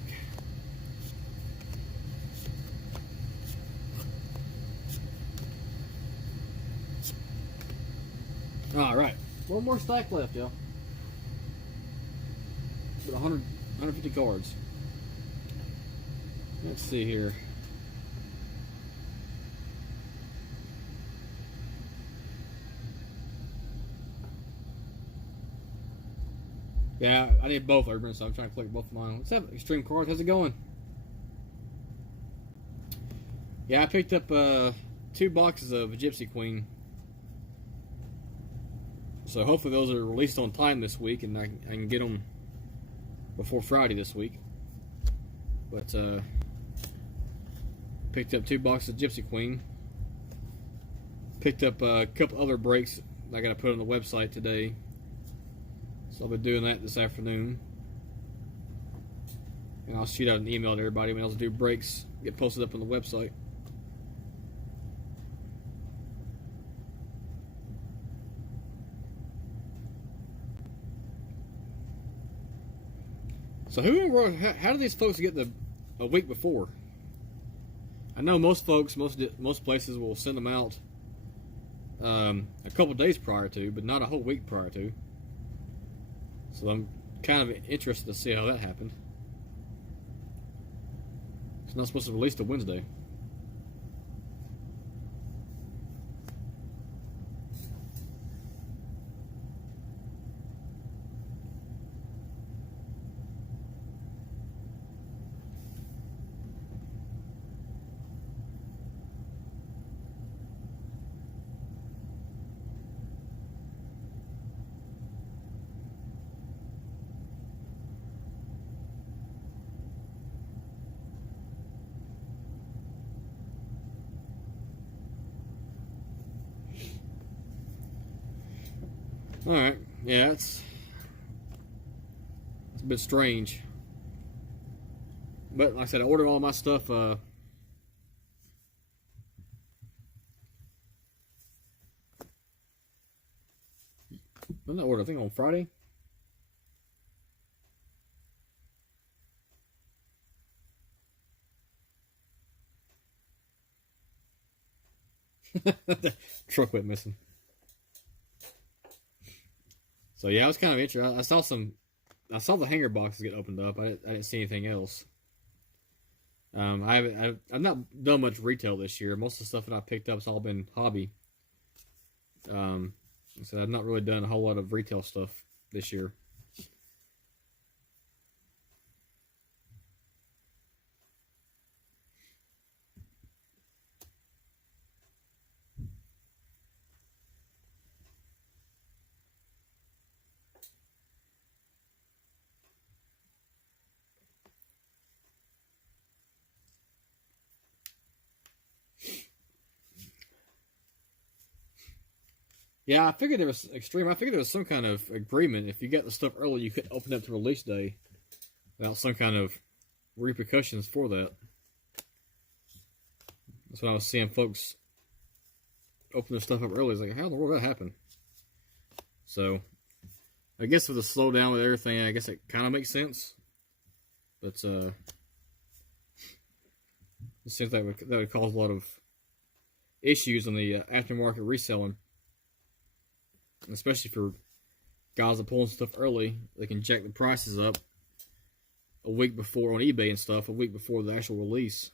Alright, one more stack left, y'all. With 150 cards. Let's see here. Yeah, I need both Urban, so I'm trying to collect both of mine. What's up, Extreme Cards? How's it going? Yeah, I picked up 2 boxes of Gypsy Queen. So hopefully those are released on time this week, and I can get them before Friday this week. But picked up 2 boxes of Gypsy Queen. Picked up a couple other breaks I got to put on the website today. So I'll be doing that this afternoon. And I'll shoot out an email to everybody when else do breaks get posted up on the website. So who in the world, how do these folks get a week before? I know most folks, most places will send them out a couple days prior to, but not a whole week prior to. So I'm kind of interested to see how that happened. It's not supposed to release till Wednesday. Alright, yeah, it's a bit strange. But like I said, I ordered all my stuff when did I order? I think on Friday. Truck went missing. So yeah, I was kind of interested. I saw the hanger boxes get opened up. I didn't see anything else. I've not done much retail this year. Most of the stuff that I picked up has all been hobby. So I've not really done a whole lot of retail stuff this year. Yeah, I figured there was extreme. I figured there was some kind of agreement. If you got the stuff early, you couldn't open it up to release day without some kind of repercussions for that. That's when I was seeing folks open their stuff up early. It's like, how in the world did that happen? So, I guess with the slowdown with everything, I guess it kind of makes sense. But it seems like that would cause a lot of issues on the aftermarket reselling. Especially for guys that pulling stuff early, they can jack the prices up a week before on eBay and stuff, a week before the actual release.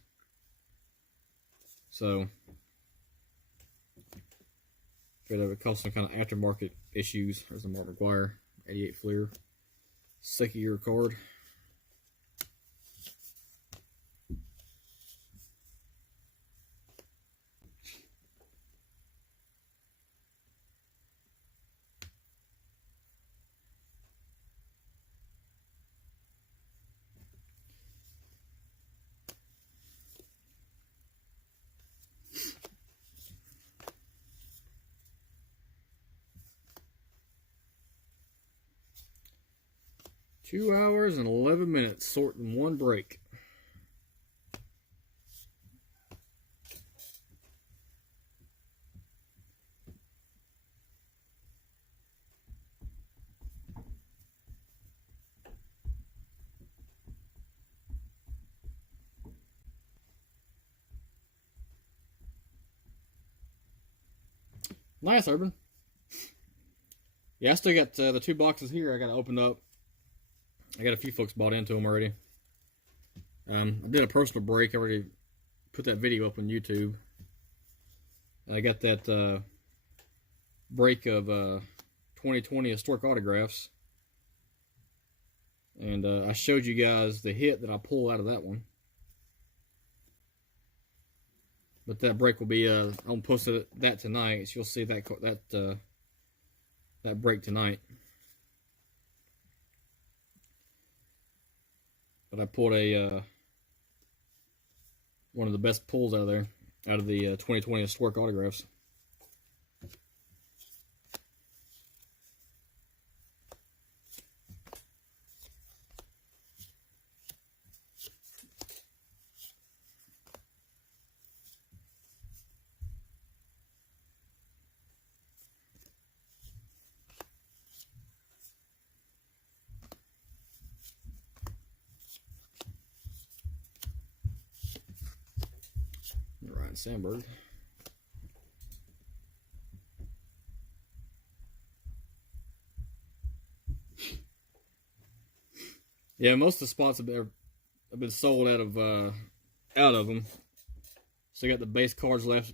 So, that would cause some kind of aftermarket issues. There's a Mark McGuire 88 Fleer, second year card. Two hours and 11 minutes sorting one break. Nice, Urban. Yeah, I still got the two boxes here I got to open up. I got a few folks bought into them already. I did a personal break. I already put that video up on YouTube. I got that break of 2020 historic autographs. And I showed you guys the hit that I pulled out of that one. But that break will be, I'm posting that tonight. So you'll see that break tonight. But I pulled one of the best pulls out of there, out of the 2020 historic autographs. Ryan Sandberg. Yeah, most of the spots have been sold out of them. So you got the base cards left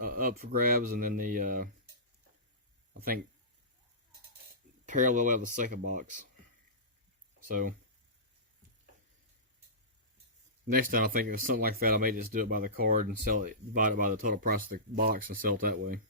up for grabs, and then the I think parallel out of the second box. So next time I think if it's something like that, I may just do it by the card and sell it, divide it by the total price of the box and sell it that way.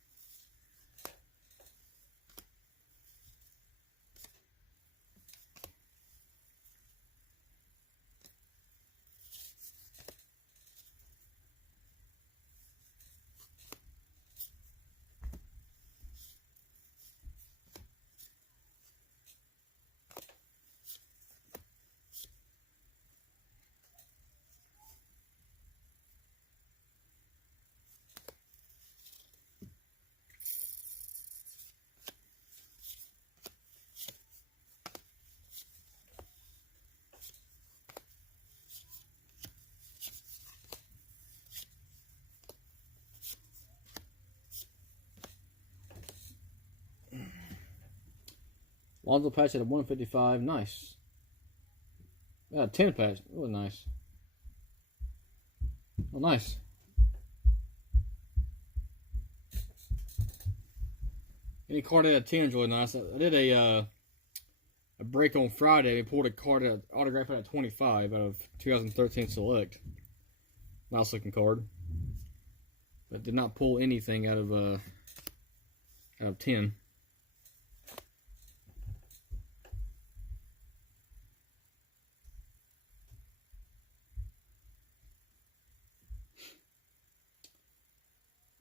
Lonzo patch at a 155. Nice. 10 patch. Oh, nice. Oh, nice. Any card at a 10 is really nice. I did a break on Friday. I pulled a card at autograph at 25 out of 2013 Select. Nice looking card. But did not pull anything out of 10.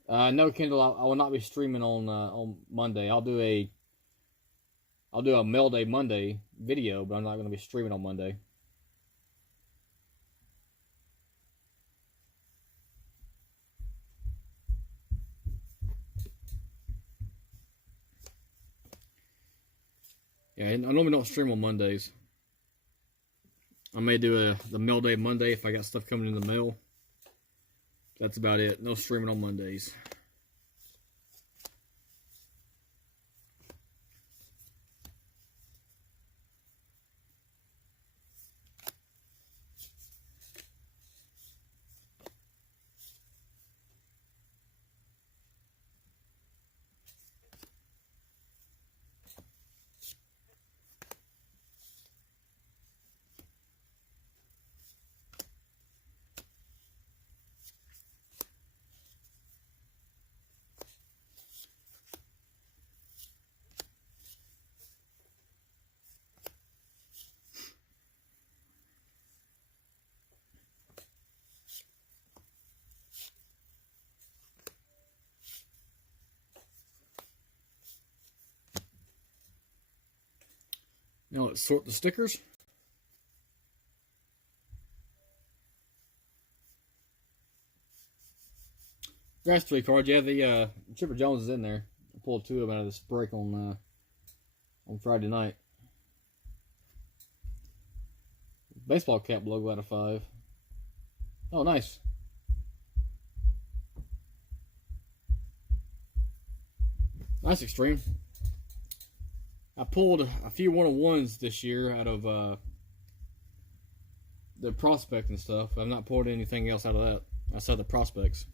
No, Kendall. I will not be streaming on Monday. I'll do a Mail Day Monday video, but I'm not going to be streaming on Monday. Yeah, I normally don't stream on Mondays. I may do the Mail Day Monday if I got stuff coming in the mail. That's about it. No streaming on Mondays. Now let's sort the stickers. That's 3 cards. Yeah, the Chipper Jones is in there. I pulled 2 of them out of this break on Friday night. Baseball cap logo out of 5. Oh, nice. Nice Extreme. I pulled a few 1-on-1s this year out of the prospect and stuff. I've not pulled anything else out of that outside the prospects.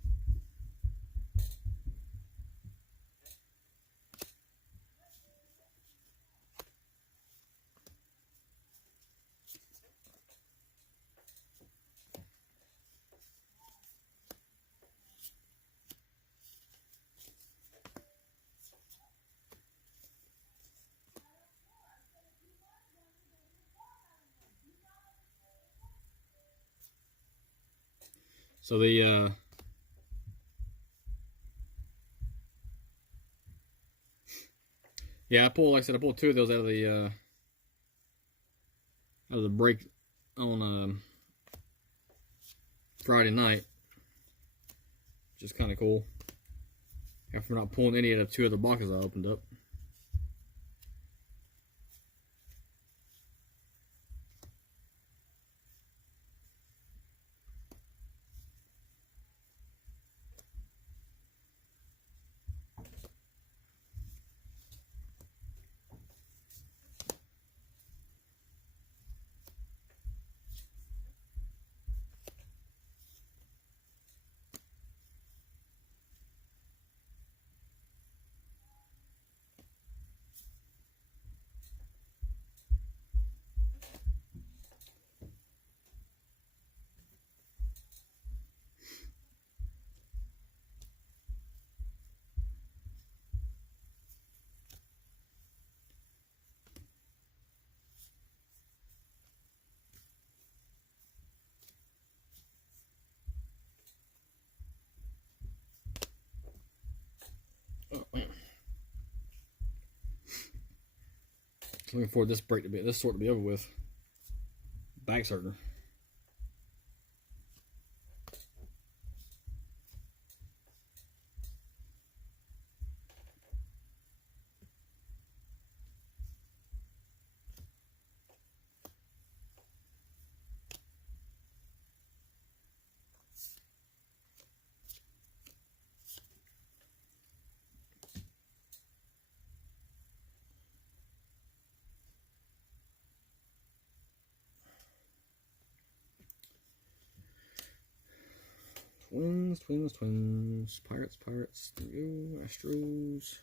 So the yeah, I pulled, like I said, I pulled 2 of those out of the break on Friday night, which is kind of cool. After not pulling any out of 2 other boxes I opened up. Looking forward to this sort to be over with. Back's hurting. Twins. Pirates. Astros.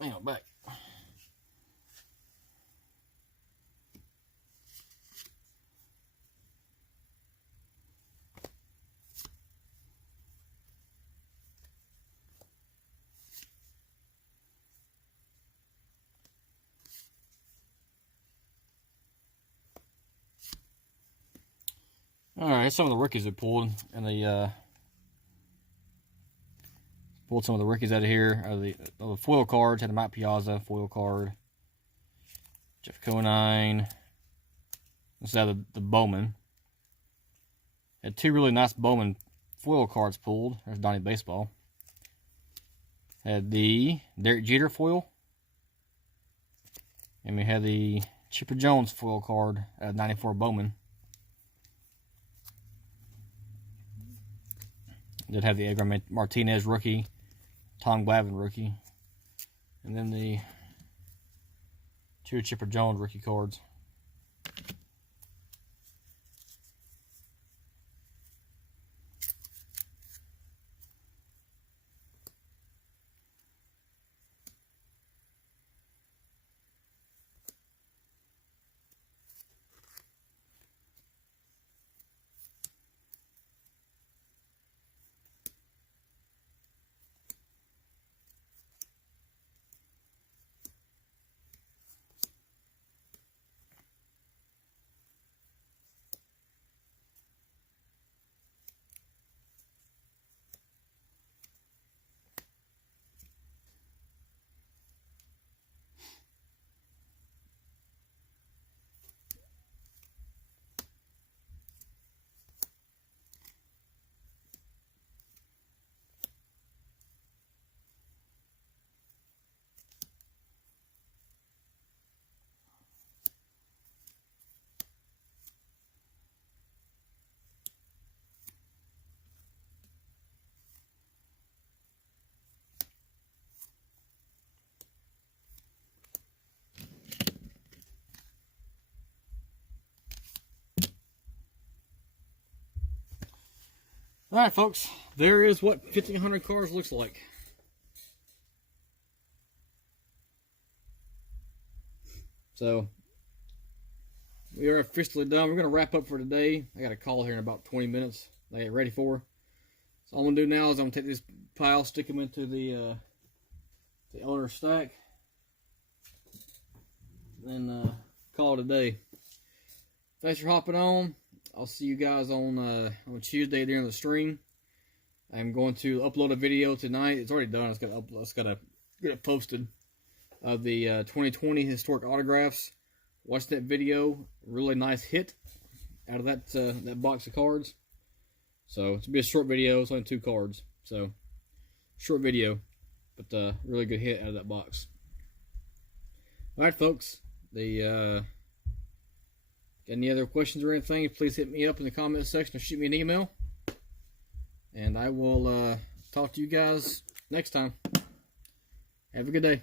Man, I'm back. All right, some of the rookies we pulled, and the pulled some of the rookies out of here. The foil cards had the Mike Piazza foil card, Jeff Conine. This is out of the Bowman. Had two really nice Bowman foil cards pulled. There's Donnie Baseball. Had the Derek Jeter foil, and we had the Chipper Jones foil card out of 94 Bowman. Did have the Edgar Martinez rookie, Tom Glavine rookie, and then the two Chipper Jones rookie cards. Alright, folks, there is what 1,500 cards looks like. So, we are officially done. We're going to wrap up for today. I got a call here in about 20 minutes I get ready for. So, all I'm going to do now is I'm going to take this pile, stick them into the owner stack, then call it a day. Thanks for hopping on. I'll see you guys on Tuesday during the stream. I'm going to upload a video tonight. It's already done. It's got to get it posted of the 2020 historic autographs. Watch that video. Really nice hit out of that box of cards. So it's gonna be a short video. It's only 2 cards. So short video, but really good hit out of that box. All right, folks. Any other questions or anything, please hit me up in the comments section or shoot me an email. And I will talk to you guys next time. Have a good day.